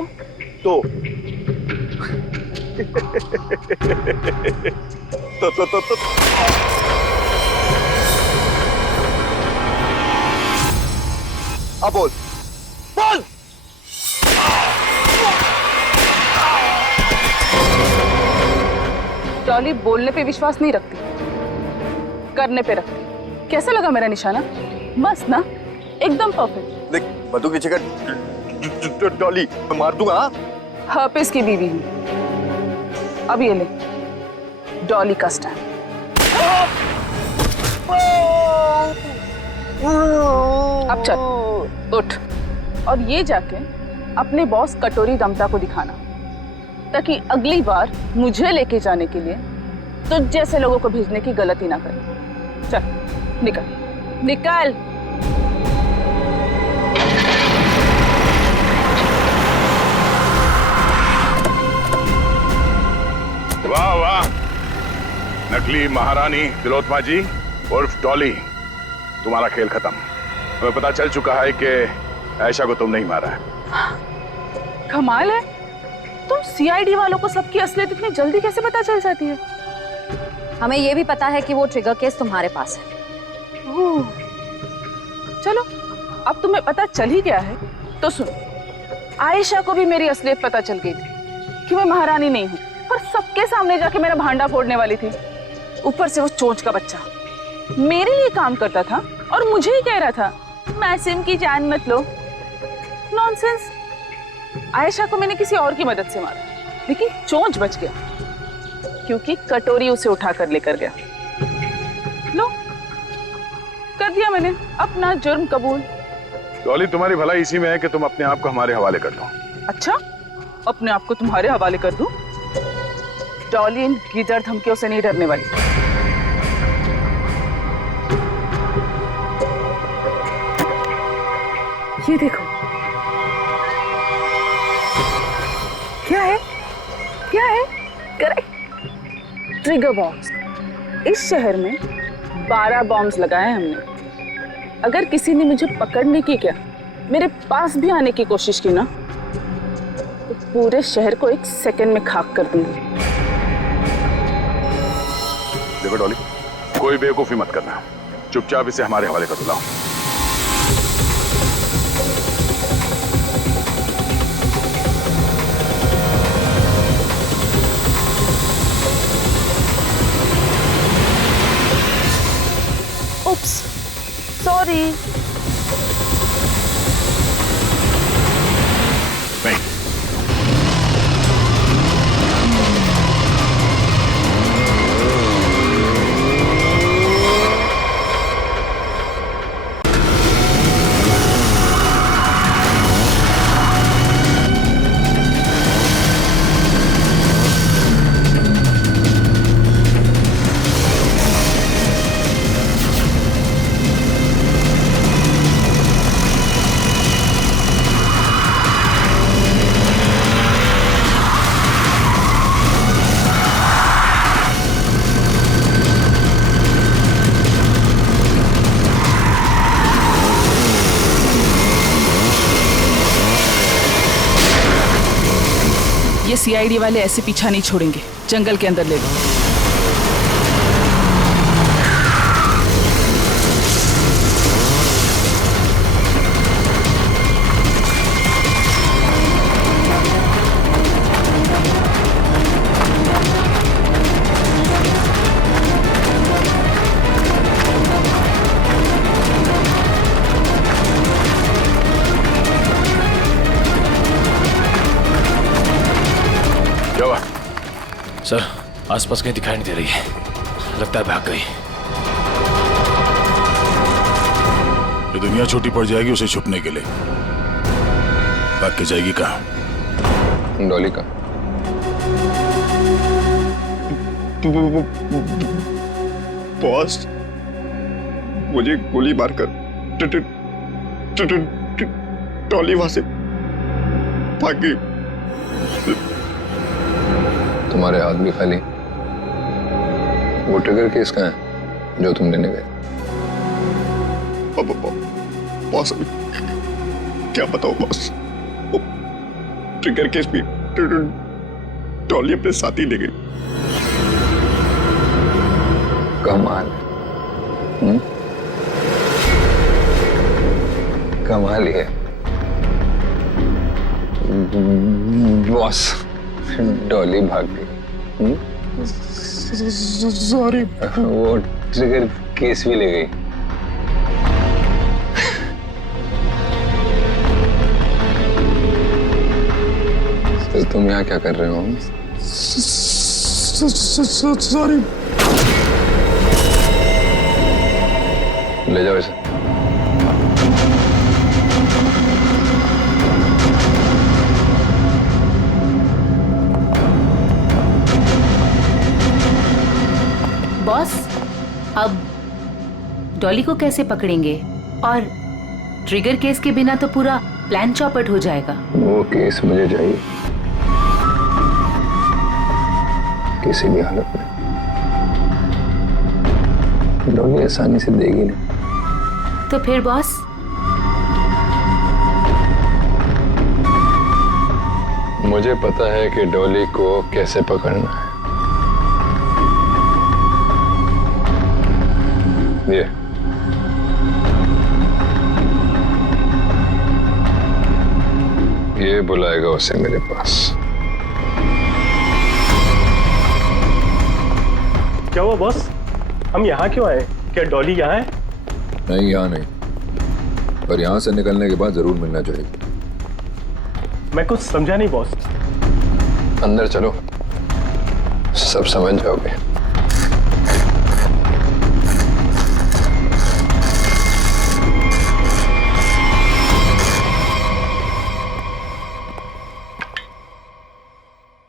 अब बोल बोल। टॉली बोलने पे विश्वास नहीं रखती, करने पे रखती। कैसा लगा मेरा निशाना? मस्त ना, एकदम परफेक्ट। देख बंदूक नीचे कर टॉली, मैं मार दूंगा। हर्पिस की बीवी हूँ। अब ये ले डॉली का स्टैंड। अब चल उठ और ये जाके अपने बॉस कटोरी रमता को दिखाना, ताकि अगली बार मुझे लेके जाने के लिए तो जैसे लोगों को भेजने की गलती ना करे। चल निकल निकल। वाह वाह, नकली महारानी तिलोत्तमा जी उर्फ डॉली, तुम्हारा खेल खत्म। हमें पता चल चुका है कि आयशा को तुम नहीं मारा है। कमाल है, तुम सीआईडी वालों को सबकी असलियत इतनी जल्दी कैसे पता चल जाती है? हमें ये भी पता है कि वो ट्रिगर केस तुम्हारे पास है। ओह, चलो अब तुम्हें पता चल ही गया है तो सुनो, आयशा को भी मेरी असलियत पता चल गई थी कि मैं महारानी नहीं हूँ, पर सबके सामने जाके मेरा भांडा फोड़ने वाली थी। ऊपर से वो चोंच का बच्चा मेरे लिए काम करता था और मुझे ही कह रहा था मासूम की जान मत लो। नॉनसेंस। आयशा को मैंने किसी और की मदद से मारा, लेकिन चोंच बच गया क्योंकि कटोरी उसे उठाकर लेकर गया। लो, कर दिया मैंने अपना जुर्म कबूल। डॉली, तुम्हारी भलाई इसी में है कि तुम अपने आप को हमारे हवाले कर दो। अच्छा, अपने आप को तुम्हारे हवाले कर दूं? डॉली इन गीदड़ धमकियों से नहीं डरने वाली। ये देखो, क्या है? क्या है? Correct, trigger bombs. इस शहर में 12 बॉम्ब्स लगाए हमने। अगर किसी ने मुझे पकड़ने की, क्या मेरे पास भी आने की कोशिश की ना, तो पूरे शहर को 1 सेकंड में खाक कर दूंगी। देखो डॉली, कोई बेवकूफी मत करना, चुपचाप इसे हमारे हवाले कर दो। लाओ। Oops, sorry. नहीं। ये सीआईडी वाले ऐसे पीछा नहीं छोड़ेंगे, जंगल के अंदर ले लो। सर, आसपास कहीं दिखाई नहीं दे रही है, लगता है भाग गई। ये दुनिया छोटी पड़ जाएगी उसे छुपने के लिए, भाग के जाएगी कहाँ? डॉली का बॉस, मुझे गोली मारकर डॉली वहां से भाग गई। तुम्हारे हाथ भी खाली। वो ट्रिगर केस कहाँ है जो तुम लेने गए? बॉस, अभी क्या बताओ बॉस, वो ट्रिगर केस भी डॉली अपने साथ ही ले गई। कमाल। कमाल है बॉस, डॉली भाग गई। सॉरी। वो ट्रिगर केस भी ले गई। तो तुम यहाँ क्या कर रहे हो? सॉरी। ले जाओ इसे। बॉस, अब डॉली को कैसे पकड़ेंगे? और ट्रिगर केस के बिना तो पूरा प्लान चौपट हो जाएगा। वो केस मुझे चाहिए किसी भी हालत में। डॉली आसानी से देगी नहीं। तो फिर बॉस, मुझे पता है कि डॉली को कैसे पकड़ना है। ये बुलाएगा उसे मेरे पास। क्या हुआ बॉस? हम यहाँ क्यों आए? क्या डॉली यहाँ है? नहीं, यहाँ नहीं, पर यहाँ से निकलने के बाद जरूर मिलना चाहिए। मैं कुछ समझा नहीं बॉस। अंदर चलो, सब समझ जाओगे।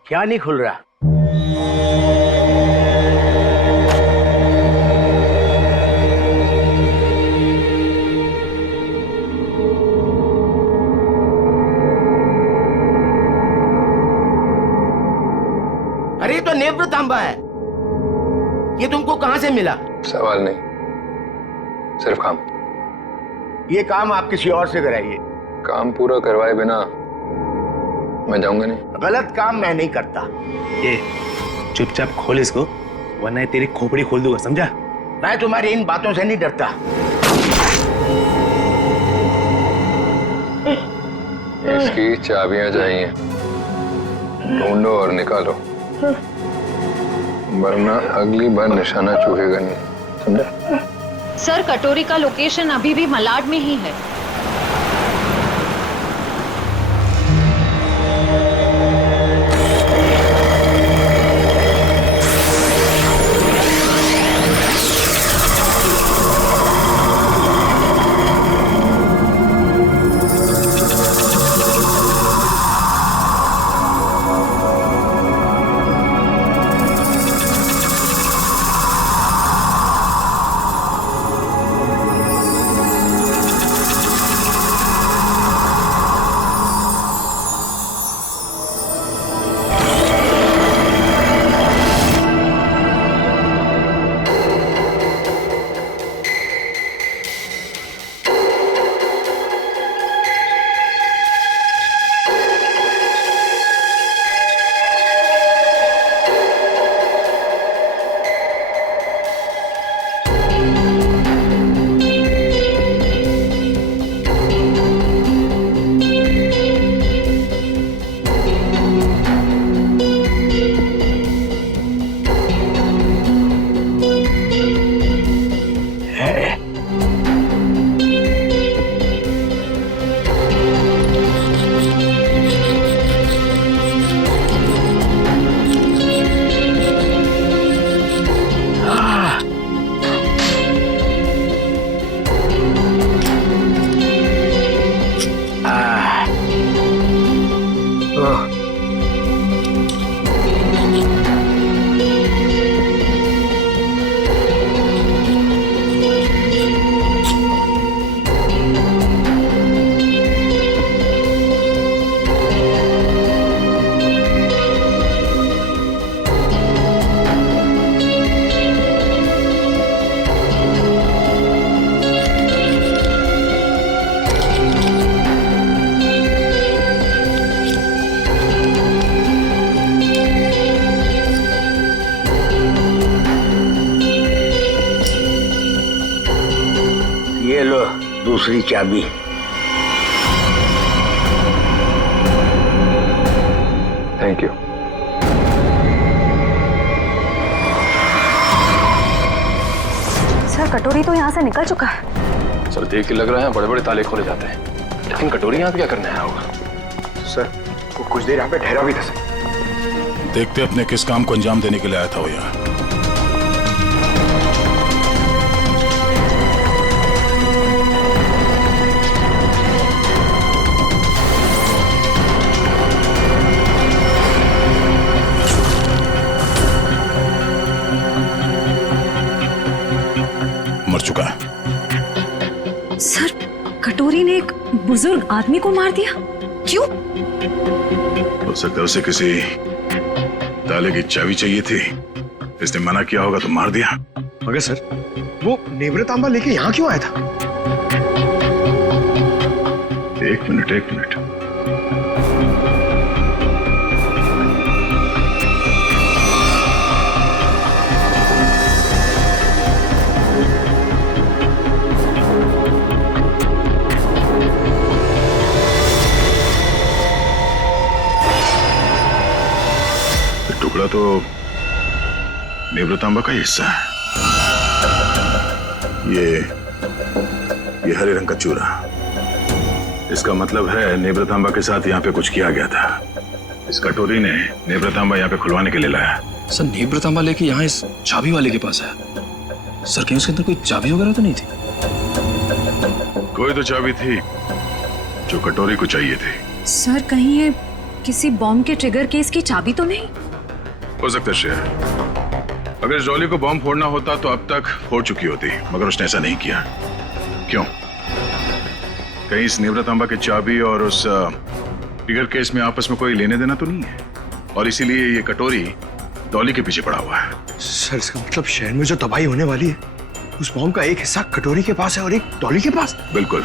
क्या नहीं खुल रहा? अरे ये तो नेत्र तांबा है। ये तुमको कहां से मिला? सवाल नहीं, सिर्फ काम। ये काम आप किसी और से कराइए। काम पूरा करवाए बिना मैं जाऊंगा नहीं। गलत काम मैं नहीं करता। ये चुपचाप खोल इसको, वरना ये तेरी खोपड़ी खोल दूंगा, समझा? मैं तुम्हारी इन बातों से नहीं डरता। इसकी चाबियां चाहिए, ढूंढो और निकालो, वरना अगली बार निशाना चूकेगा नहीं, समझा? सर, कटोरी का लोकेशन अभी भी मलाड में ही है। ये लो दूसरी चाबी। Thank you. सर, कटोरी तो यहाँ से निकल चुका है। सर, देख के लग रहा है बड़े बड़े ताले खोले जाते हैं, लेकिन कटोरी यहाँ पे क्या करने आया होगा? सर, वो कुछ देर यहाँ पे ठहरा भी था सर। देखते अपने किस काम को अंजाम देने के लिए आया था वो यहाँ। मर चुका है। सर, कटोरी ने एक बुजुर्ग आदमी को मार दिया। क्यों? हो सकता है उसे किसी ताले की चाबी चाहिए थी, इसने मना किया होगा तो मार दिया। मगर सर, वो नेवरे तांबा लेके यहाँ क्यों आया था? एक मिनट। टुकड़ा तो नेवृतांबा का ही हिस्सा है। ये हरे रंग का चूरा, इसका मतलब है नेवृतांबा के साथ यहाँ पे कुछ किया गया था। इस कटोरी ने नेवृतांबा यहाँ पे खुलवाने के लिए लाया। सर नेवृतांबा लेके यहाँ इस चाबी वाले के पास आया। सर कहीं उसके अंदर कोई चाबी वगैरह तो नहीं थी? कोई तो चाबी थी जो कटोरी को चाहिए थी। सर कहीं ये किसी बॉम्ब के ट्रिगर केस की चाबी तो नहीं? हो सकता है श्रेया, अगर इस डॉली को बॉम्ब फोड़ना होता तो अब तक फोड़ चुकी होती, मगर उसने ऐसा नहीं किया। क्यों? कहीं इस नेवृतांबा की चाबी और उस ट्रिगर केस में आपस में कोई लेने देना तो नहीं है, और इसीलिए ये कटोरी डॉली के पीछे पड़ा हुआ है। सर इसका मतलब शहर में जो तबाही होने वाली है उस बॉम्ब का एक हिस्सा कटोरी के पास है और एक डॉली के पास। बिल्कुल,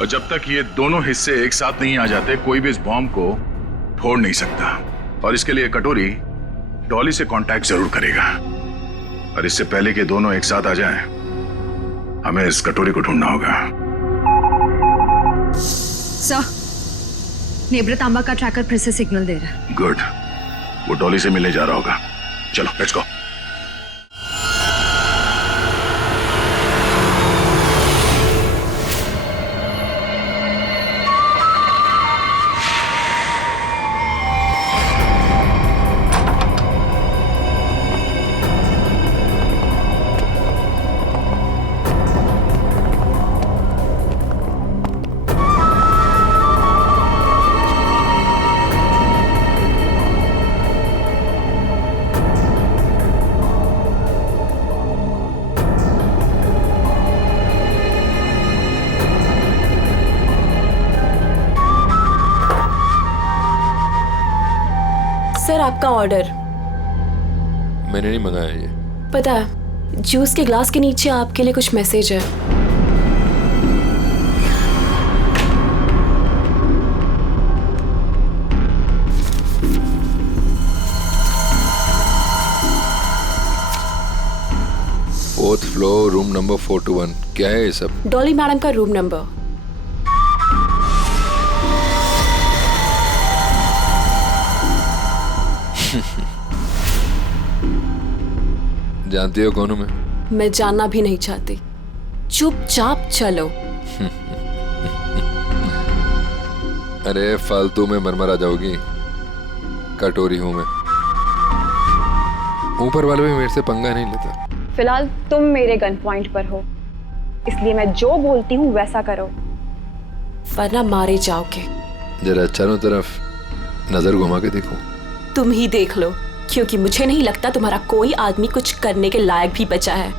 और जब तक ये दोनों हिस्से एक साथ नहीं आ जाते कोई भी इस बॉम्ब को फोड़ नहीं सकता, और इसके लिए कटोरी डॉली से कांटेक्ट जरूर करेगा। और इससे पहले कि दोनों एक साथ आ जाएं, हमें इस कटोरी को ढूंढना होगा। सर, नेवृतांबा का ट्रैकर फिर से सिग्नल दे रहा है। गुड, वो डॉली से मिलने जा रहा होगा। चलो लेट्स गो। सर आपका ऑर्डर। मैंने नहीं मंगाया ये। पता है, जूस के ग्लास के नीचे आपके लिए कुछ मैसेज है। Fourth floor, room number 421। क्या है ये सब? डॉली मैडम का रूम नंबर। जानती हो कौन हूं मैं जानना भी नहीं चाहती। चुपचाप चलो। अरे फालतू में मरमरा जाओगी। कटोरी हूं मैं। ऊपर वाले भी मेरे से पंगा नहीं लेता। फिलहाल तुम मेरे गन पॉइंट पर हो, इसलिए मैं जो बोलती हूँ वैसा करो, वरना मारे जाओगे। जरा चारों तरफ नजर घुमा के देखो। तुम ही देख लो, क्योंकि मुझे नहीं लगता तुम्हारा कोई आदमी कुछ करने के लायक भी बचा है।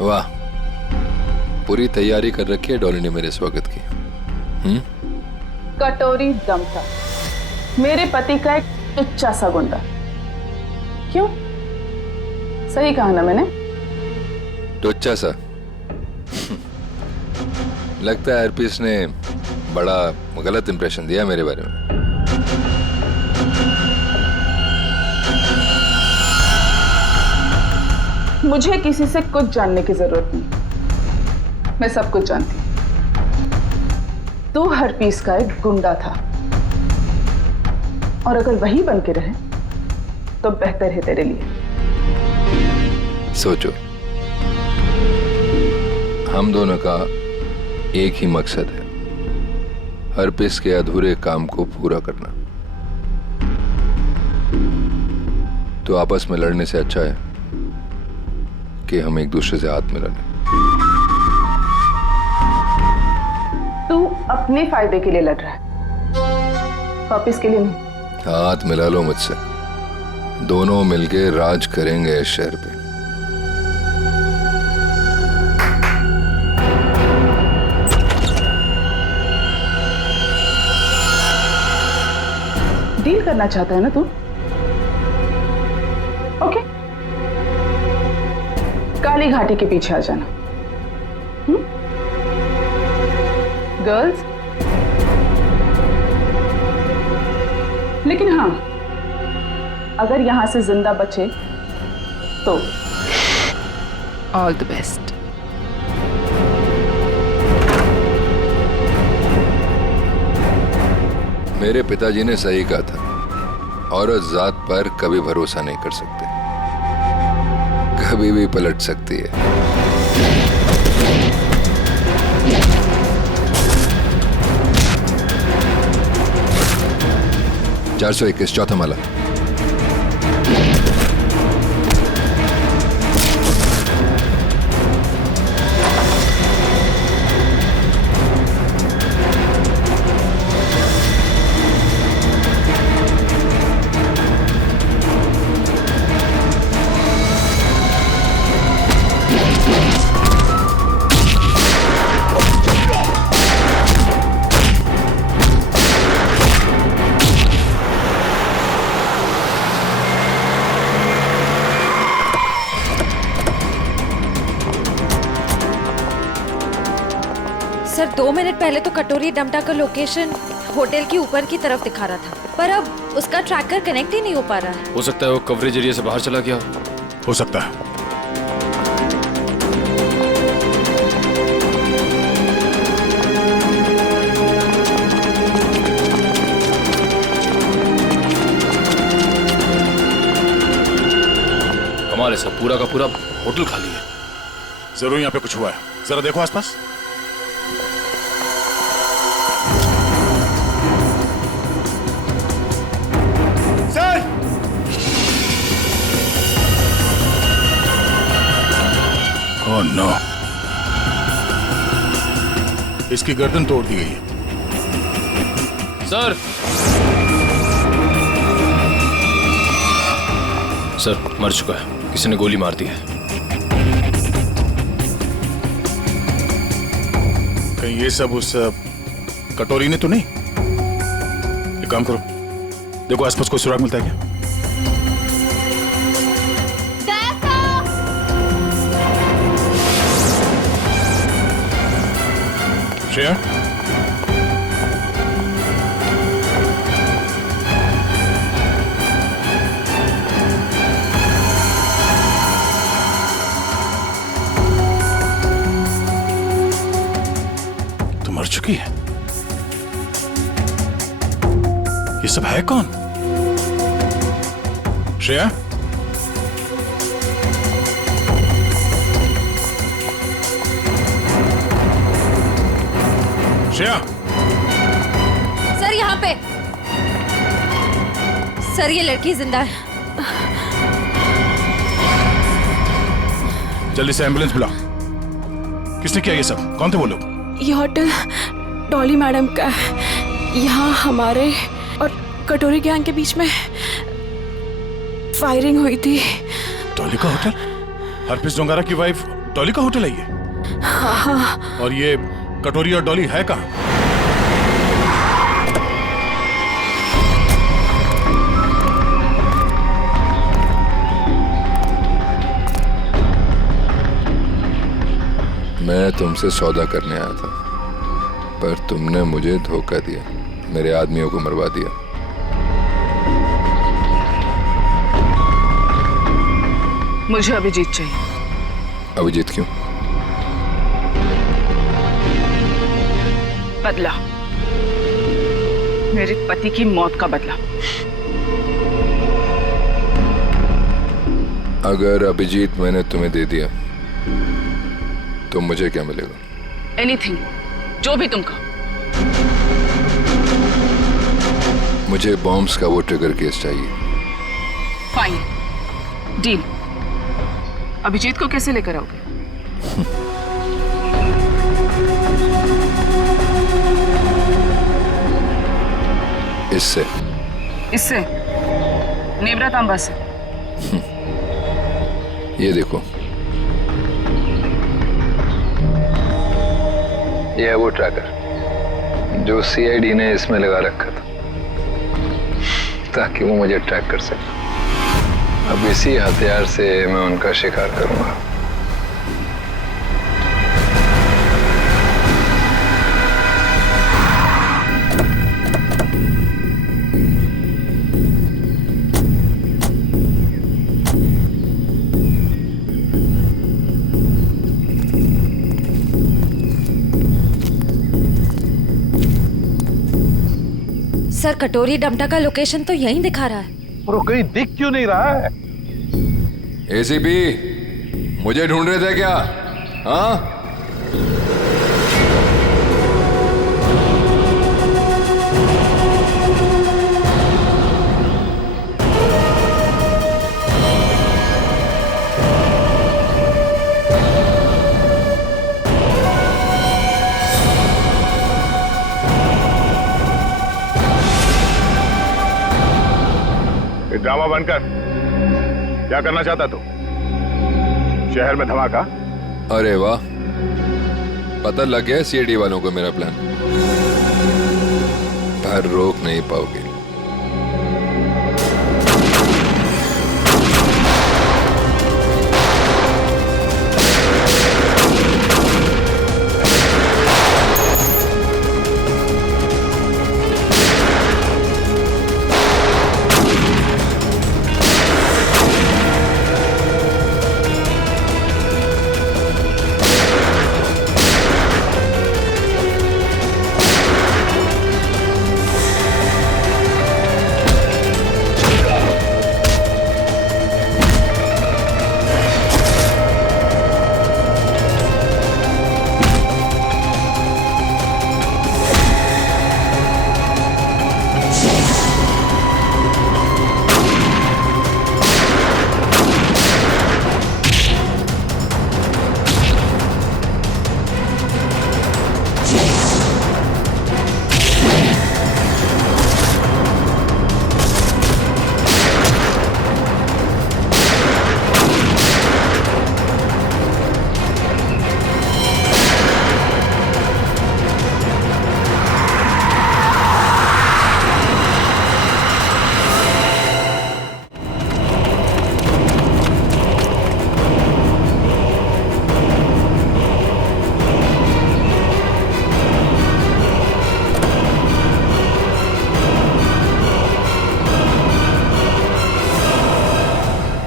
वाह, पूरी तैयारी कर रखी है डॉली ने मेरे स्वागत की। कटोरी दम था मेरे पति का एक टुच्चा सा गुंडा। क्यों? सही कहा ना मैंने? टुच्चा सा? लगता है हरपीस ने बड़ा गलत इंप्रेशन दिया मेरे बारे में। मुझे किसी से कुछ जानने की जरूरत नहीं, मैं सब कुछ जानती हूँ। तू हरपीस का एक गुंडा था, और अगर वही बन के रहे तो बेहतर है तेरे लिए। सोचो, हम दोनों का एक ही मकसद है, हरपीस के अधूरे काम को पूरा करना। तो आपस में लड़ने से अच्छा है कि हम एक दूसरे से हाथ मिला लें। तू अपने फायदे के लिए लड़ रहा है, वापिस के लिए नहीं। हाथ मिला लो मुझसे, दोनों मिलके राज करेंगे इस शहर पे। डील करना चाहता है ना तू? ओके, काली घाटी के पीछे आ जाना। गर्ल्स, लेकिन हाँ, अगर यहाँ से जिंदा बचे तो ऑल द बेस्ट। मेरे पिताजी ने सही कहा था, औरत जात पर कभी भरोसा नहीं कर सकते, कभी भी पलट सकती है। 421 चौथा माला। सर 2 मिनट पहले तो कटोरी डमटा का लोकेशन होटल के ऊपर की तरफ दिखा रहा था, पर अब उसका ट्रैकर कनेक्ट ही नहीं हो पा रहा है। हो सकता है वो कवरेज एरिया से बाहर चला गया। हो सकता है। हमारे सब पूरा का पूरा होटल खाली है। जरूर यहाँ पे कुछ हुआ है, जरा देखो आसपास। ओह नो, इसकी गर्दन तोड़ दी गई है। सर सर मर चुका है, किसी ने गोली मार दी है। कहीं ये सब उस कटोरी ने तो नहीं? एक काम करो, देखो आसपास कोई सुराग मिलता है क्या? श्रेया, तो मर चुकी है। ये सब है कौन? श्रेया, श्रेया, सर यहाँ पे। सर ये लड़की जिंदा है। जल्दी से एम्बुलेंस बुलाओ। किसने किया ये सब? कौन थे वो लोग? ये होटल डॉली मैडम का है। यहाँ हमारे और कटोरी गैंग के बीच में फायरिंग हुई थी। डॉली का होटल? हरप्रीत जोंगारा की वाइफ डॉली का होटल है ये? हाँ। और ये कटोरी और डॉली है कहाँ? मैं तुमसे सौदा करने आया था, पर तुमने मुझे धोखा दिया, मेरे आदमियों को मरवा दिया। मुझे अभिजीत चाहिए। अभिजीत क्यों? बदला, मेरे पति की मौत का बदला। अगर अभिजीत मैंने तुम्हें दे दिया तो मुझे क्या मिलेगा? एनीथिंग, जो भी तुम कहो। मुझे बॉम्ब्स का वो ट्रिगर केस चाहिए। Fine, deal. अभिजीत को कैसे लेकर आओगे? इससे नेवरा तांबा से। ये देखो, ये है वो ट्रैकर जो सीआईडी ने इसमें लगा रखा था ताकि वो मुझे ट्रैक कर सके। अब इसी हथियार से मैं उनका शिकार करूंगा। सर कटोरी डमटा का लोकेशन तो यहीं दिखा रहा है। और वो कहीं दिख क्यों नहीं रहा है? एसीपी, मुझे ढूंढ रहे थे क्या? हाँ? ड्रामा बंद कर। क्या करना चाहता तू? शहर में धमाका? अरे वाह, पता लग गया सीआईडी वालों को मेरा प्लान। पर रोक नहीं पाओगे।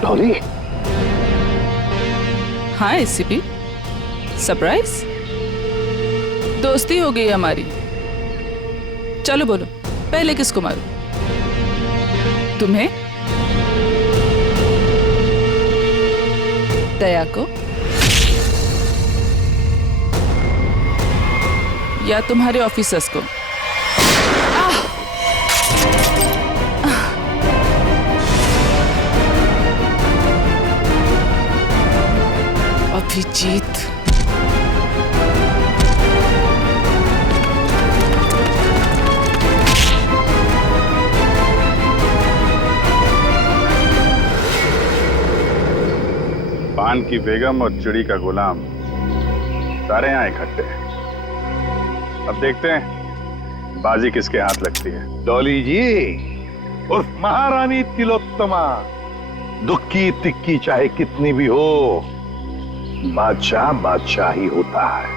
डॉली। हाँ एसीपी, सरप्राइज? दोस्ती हो गई हमारी। चलो बोलो, पहले किसको मारूं? तुम्हें? दया को? या तुम्हारे ऑफिसर्स को? अभिजीत, पान की बेगम और चिड़ी का गुलाम सारे यहाँ इकट्ठे हैं। अब देखते हैं बाजी किसके हाथ लगती है। डॉली जी उर्फ महारानी तिलोत्तमा, दुख की तिक्की चाहे कितनी भी हो, बादशाह बादशाह ही होता है।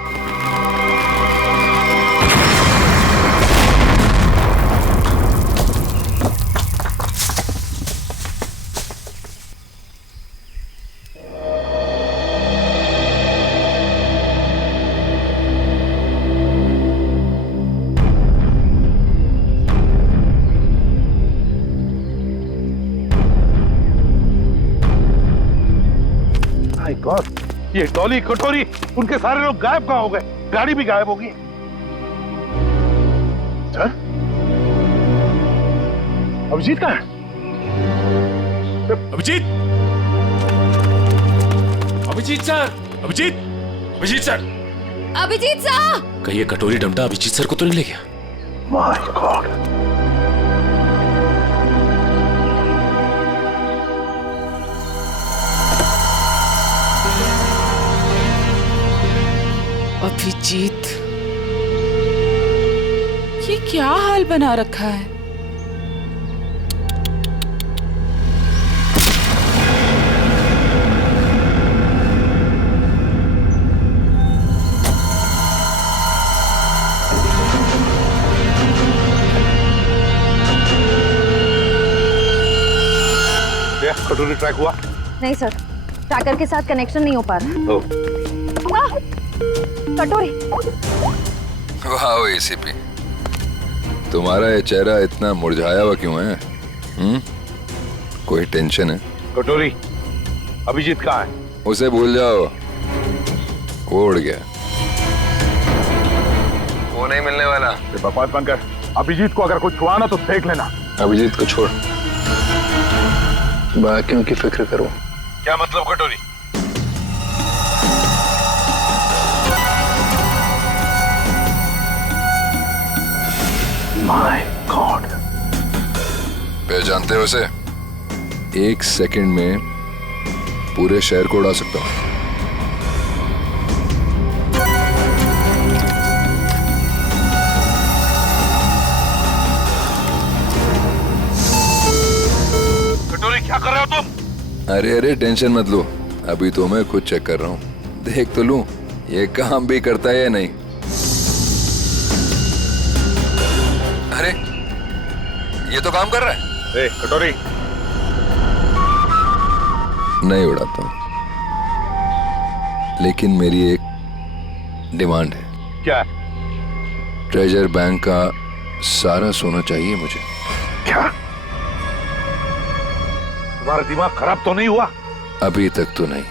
माय गॉड, ये डॉली कटोरी उनके सारे लोग गायब कहाँ हो गए? गाड़ी भी गायब होगी। सर, अभिजीत कहाँ है? Abhijit, Abhijit sir, Abhijit, Abhijit sir, Abhijit sir! कहीं ये कटोरी डमटा अभिजीत सर को तो नहीं ले गया? My God. अभिजीत, ये क्या हाल बना रखा है? कटोरी ट्रैक हुआ? नहीं सर, ट्रैकर के साथ कनेक्शन नहीं हो पा रहा। कटोरी। वाह एसीपी, तुम्हारा ये चेहरा इतना मुरझाया हुआ क्यों है? कोई टेंशन है? कटोरी, अभिजीत कहाँ है? उसे भूल जाओ, वो उड़ गया। वो नहीं मिलने वाला। बकवास बंद कर। अभिजीत को अगर कुछ हुआ ना तो देख लेना। अभिजीत को छोड़, बाकियों की फिक्र करो। क्या मतलब कटोरी? माय गॉड, पहचानते हो उसे? 1 सेकंड में पूरे शहर को उड़ा सकता हूं। कटोरी क्या कर रहे हो तुम? अरे टेंशन मत लो, अभी तो मैं खुद चेक कर रहा हूं। देख तो लूं ये काम भी करता है या नहीं। अरे ये तो काम कर रहा है। ए, कटोरी, नहीं उड़ाता हूं, लेकिन मेरी एक डिमांड है। क्या? ट्रेजर बैंक का सारा सोना चाहिए मुझे। क्या? तुम्हारा दिमाग खराब तो नहीं हुआ? अभी तक तो नहीं,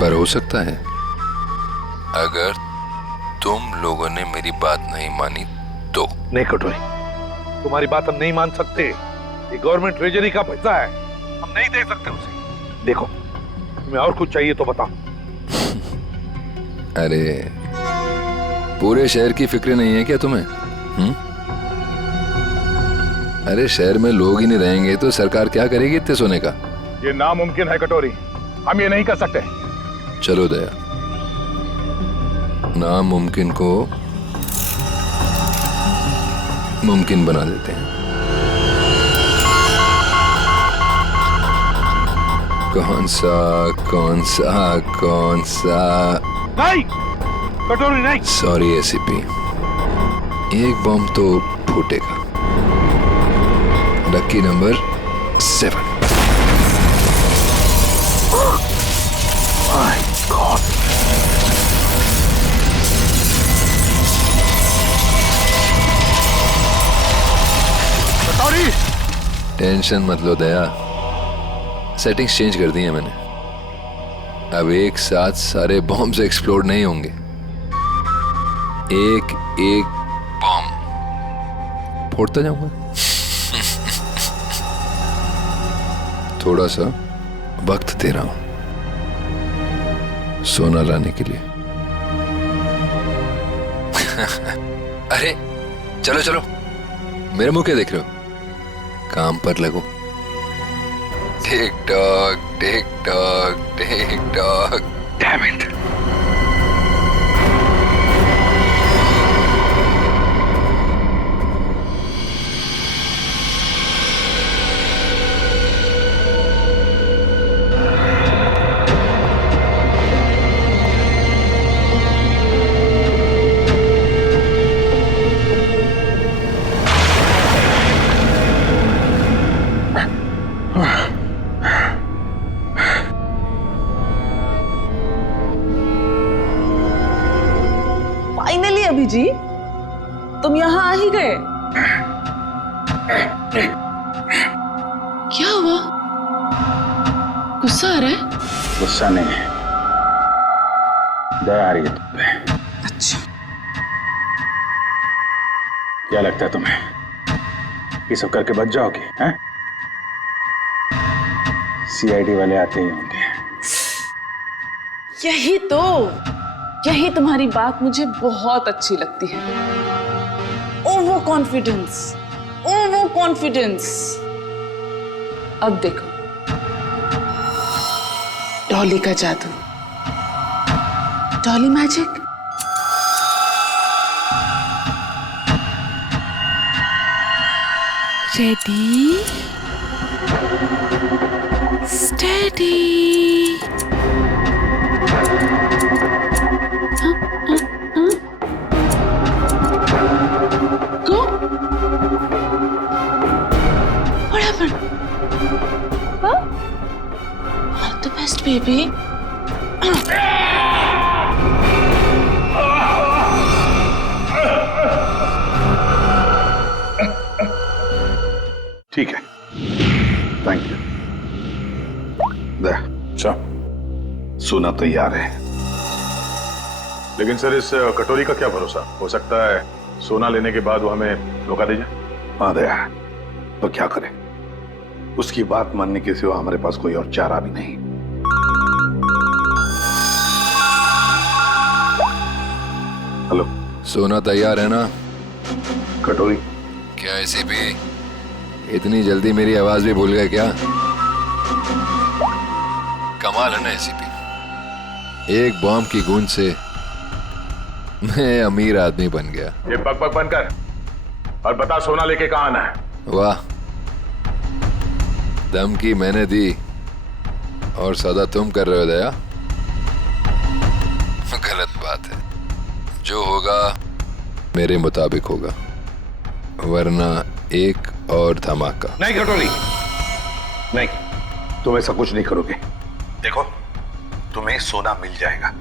पर हो सकता है अगर तुम लोगों ने मेरी बात नहीं मानी तो। नहीं कटोरी, तुम्हारी बात हम नहीं मान सकते। ये गवर्नमेंट ट्रेजरी का पैसा है, हम नहीं दे सकते उसे। देखो, तुम्हें और कुछ चाहिए तो बताओ। अरे पूरे शहर की फिक्र नहीं है क्या तुम्हें? अरे शहर में लोग ही नहीं रहेंगे तो सरकार क्या करेगी इतने सोने का? ये नामुमकिन है कटोरी, हम ये नहीं कर सकते। चलो दया, नामुमकिन को मुमकिन बना देते हैं। कौन सा? नहीं कटोरी, नहीं। सॉरी एसीपी, एक बम तो फूटेगा। Lucky number 7। माय गॉड, कटोरी। टेंशन मत लो दया, सेटिंग्स चेंज कर दी है मैंने। अब एक साथ सारे बॉम्ब्स एक्सप्लोड नहीं होंगे, एक एक बॉम्ब फोड़ता जाऊंगा। थोड़ा सा वक्त दे रहा हूं सोना लाने के लिए। अरे चलो चलो, मेरे मुंह क्या देख रहे हो? काम पर लगो। Tick tock tick tock tick tock. Damn it. जी, तुम यहाँ आ ही गए। क्या हुआ? गुस्सा आ रहा है? गुस्सा नहीं है, दया आ रही है तुम पे। अच्छा, क्या लगता है तुम्हें ये सब करके बच जाओगे? हैं? सीआईडी वाले आते ही होंगे। यही तुम्हारी बात मुझे बहुत अच्छी लगती है। Over confidence. अब देखो, डॉली का जादू, Dolly magic. Ready, steady. Go. What happened? Huh? All the best, baby. ठीक है, थैंक यू। दे, अच्छा, सोना तैयार है। लेकिन सर इस कटोरी का क्या भरोसा, हो सकता है सोना लेने के बाद वो हमें धोखा दे जाए। हाँ दया, तो क्या करें, उसकी बात मानने के सिवा हमारे पास कोई और चारा भी नहीं। हेलो, सोना तैयार है ना? कटोरी? क्या एसीपी इतनी जल्दी मेरी आवाज भी भूल गए क्या? कमाल है ना एसीपी, एक बॉम्ब की गूंज से मैं अमीर आदमी बन गया। ये बक बक बनकर और बता सोना लेके कहाँ आना है। वाह, धमकी मैंने दी और सदा तुम कर रहे हो दया। गलत बात है, जो होगा मेरे मुताबिक होगा, वरना एक और धमाका। नहीं कटोरी, नहीं, तुम ऐसा कुछ नहीं करोगे। देखो, तुम्हें सोना मिल जाएगा,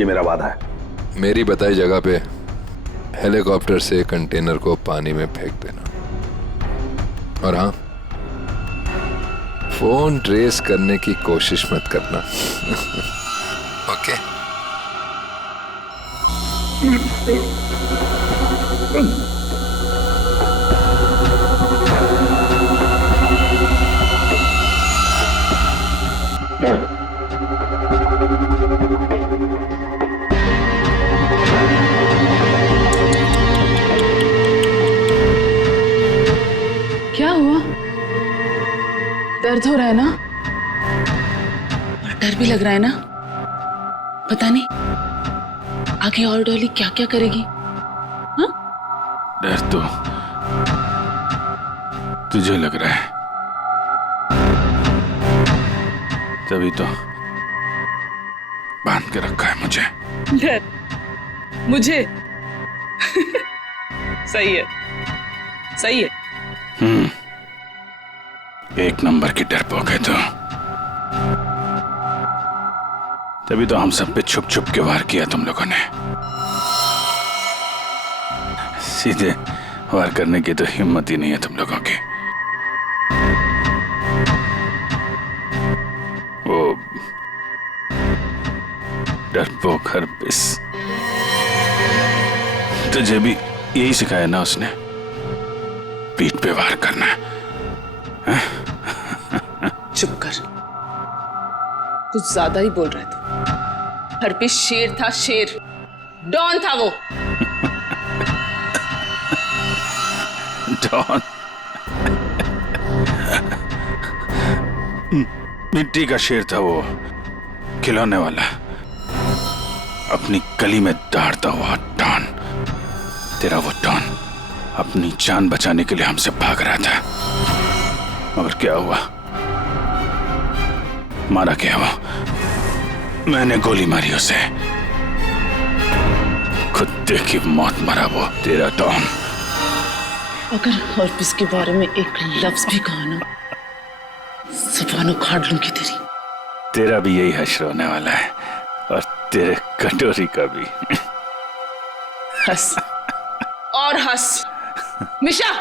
ये मेरा वादा है। मेरी बताई जगह पे हेलीकॉप्टर से कंटेनर को पानी में फेंक देना, और हाँ, फोन ट्रेस करने की कोशिश मत करना। ओके? क्या हुआ? दर्द हो रहा है ना? और डर भी लग रहा है ना? पता नहीं आगे और डॉली क्या क्या करेगी। हाँ? डर तो तुझे लग रहा है, तभी तो बांध के रखा है मुझे। डर मुझे? सही है, सही है। एक नंबर की डरपोक है तो। तभी तो हम सब पे छुप छुप के वार किया तुम लोगों ने। सीधे वार करने की तो हिम्मत ही नहीं है तुम लोगों की। वो डरपोक हरपिस, तुझे भी यही सिखाया ना उसने, पीठ पे वार करना है। चुप कर, कुछ ज्यादा ही बोल रहे थे। हरपिस शेर था, शेर, डॉन था वो। डॉन? मिट्टी का शेर था वो, खिलौने वाला, अपनी गली में दौड़ता हुआ डॉन। तेरा वो डॉन अपनी जान बचाने के लिए हमसे भाग रहा था, मगर क्या हुआ? मारा क्या वो? मैंने गोली मारी उसे, कुत्ते की मौत मरा वो तेरा डॉन। अगर हरपिस के बारे में एक लफ्ज भी कहा ना, ज़ुबान उखाड़ लूंगी तेरी। तेरा भी यही हश्र होने वाला है, और तेरे कटोरी का भी। हंस और हंस मिशा।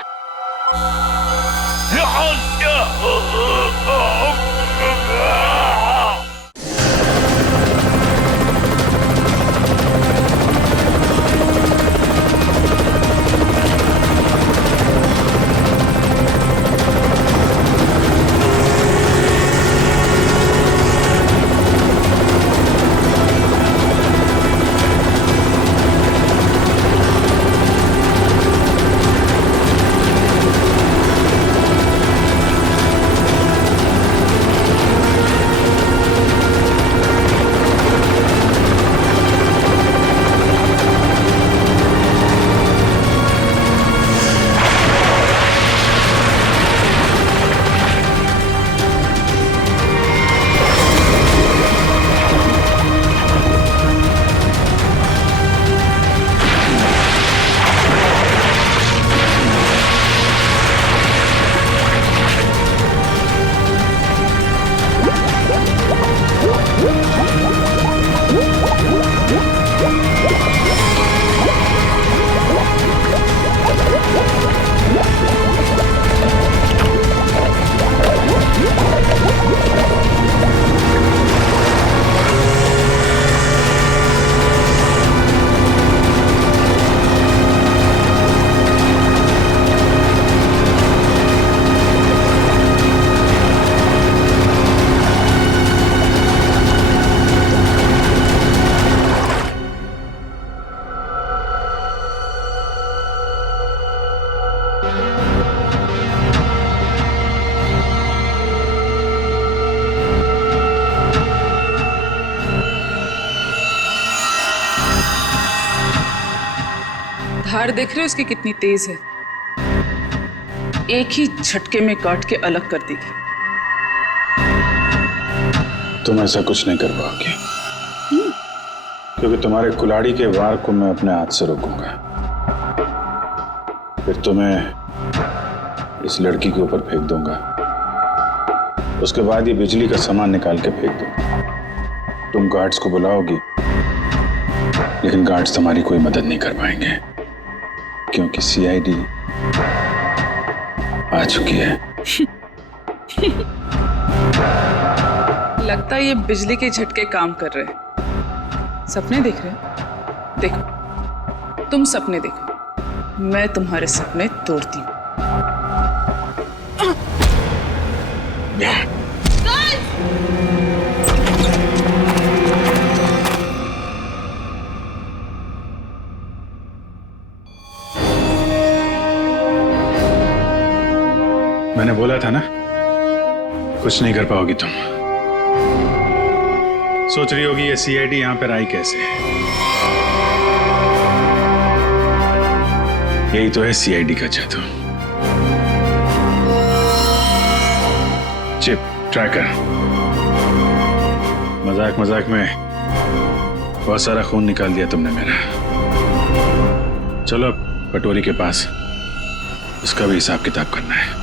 धार देख रहे हो इसकी कितनी तेज है, एक ही झटके में काट के अलग कर देगी। तुम ऐसा कुछ नहीं कर पाओगे, क्योंकि तुम्हारे कुल्हाड़ी के वार को मैं अपने हाथ से रोकूंगा। फिर तुम्हें इस लड़की के ऊपर फेंक दूंगा, उसके बाद ये बिजली का सामान निकाल के फेंक दूंगा। तुम गार्ड्स को बुलाओगी, लेकिन गार्ड्स तुम्हारी कोई मदद नहीं कर पाएंगे, क्योंकि सीआईडी आ चुकी है। लगता है ये बिजली के झटके काम कर रहे हैं। सपने देख रहे हो? देखो, तुम सपने देखो, मैं तुम्हारे सपने तोड़ती हूँ। मैंने बोला था ना, कुछ नहीं कर पाओगी तुम। सोच रही होगी ये सीआईडी यहां पर आई कैसे। यही तो है सीआईडी का जादू। Chip tracker. मजाक मजाक में बहुत सारा खून निकाल दिया तुमने मेरा। चलो अब कटोरी के पास, उसका भी हिसाब किताब करना है।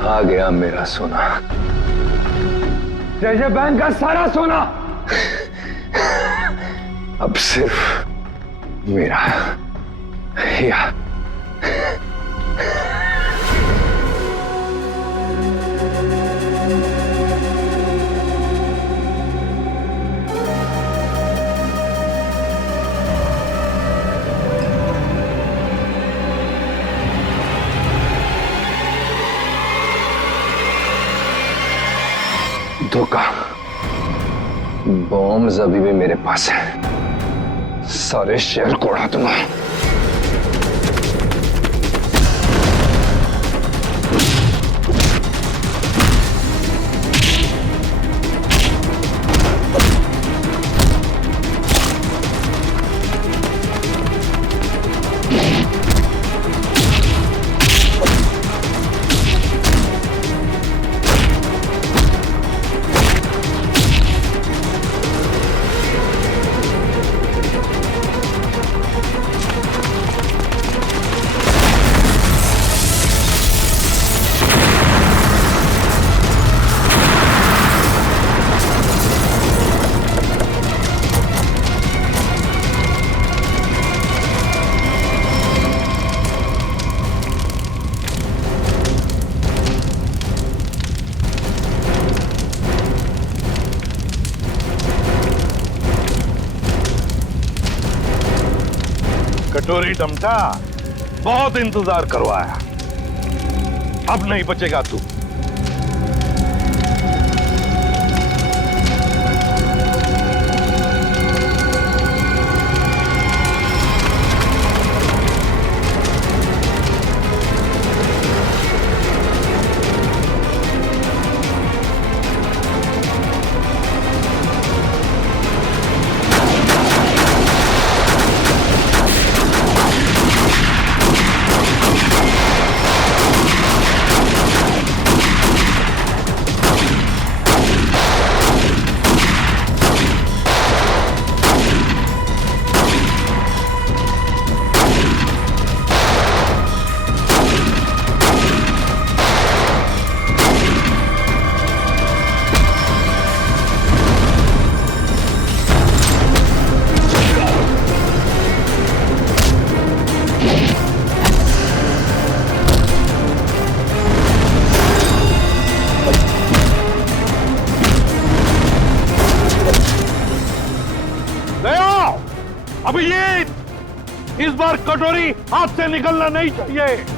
आ गया मेरा सोना, जैसे बैंक का सारा सोना अब सिर्फ मेरा। या धोखा। बॉम्ब अभी भी मेरे पास है, सारे शहर को उड़ा दूंगा। कटोरी डमटा, बहुत इंतजार करवाया, अब नहीं बचेगा तू। इस बार कटोरी हाथ से निकलना नहीं चाहिए।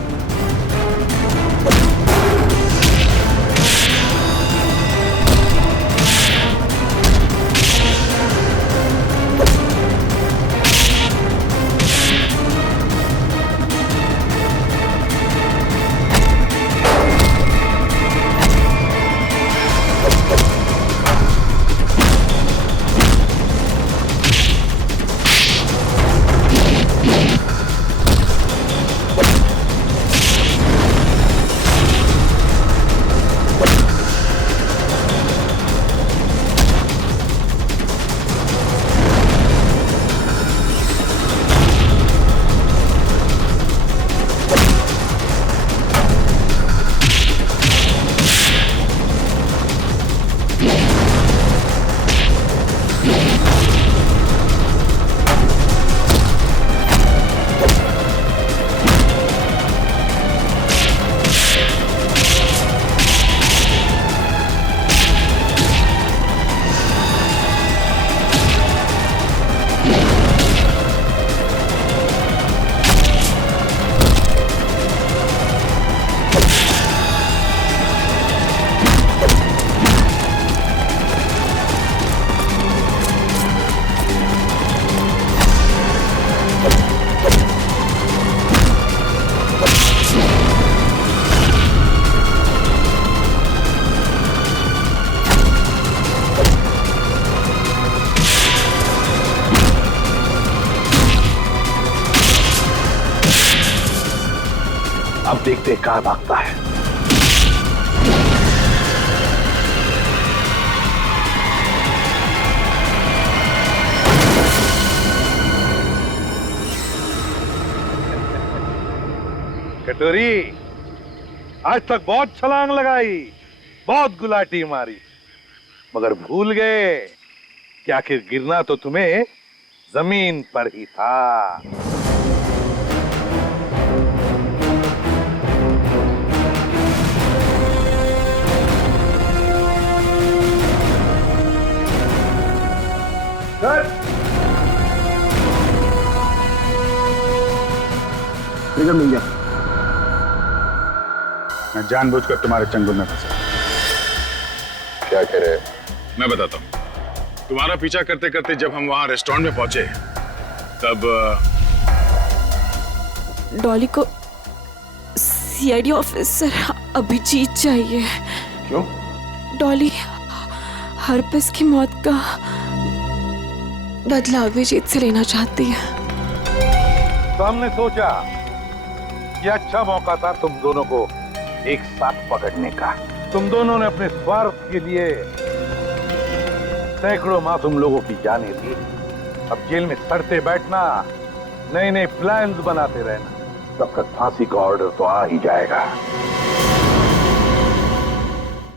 अब देखते कहां भागता है। कटोरी, आज तक बहुत छलांग लगाई, बहुत गुलाटी मारी, मगर भूल गए कि आखिर गिरना तो तुम्हें जमीन पर ही था। ट्रिगर मिल गया। मैं जानबूझकर तुम्हारे चंगुल में फंसा। क्या कह रहे? मैं बताता हूँ। तुम्हारा पीछा करते करते जब हम वहां रेस्टोरेंट में पहुंचे तब डॉली को सीआईडी ऑफिसर अभिजीत चाहिए। क्यों? डॉली हरपिस की मौत का बदला अभिजीत से लेना चाहती है। तो हमने सोचा कि अच्छा मौका था तुम दोनों को एक साथ पकड़ने का। तुम दोनों ने अपने स्वार्थ के लिए सैकड़ों मासूम लोगों की जानें दी। अब जेल में सड़ते बैठना, नए नए प्लान्स बनाते रहना, तब तक फांसी का ऑर्डर तो आ ही जाएगा।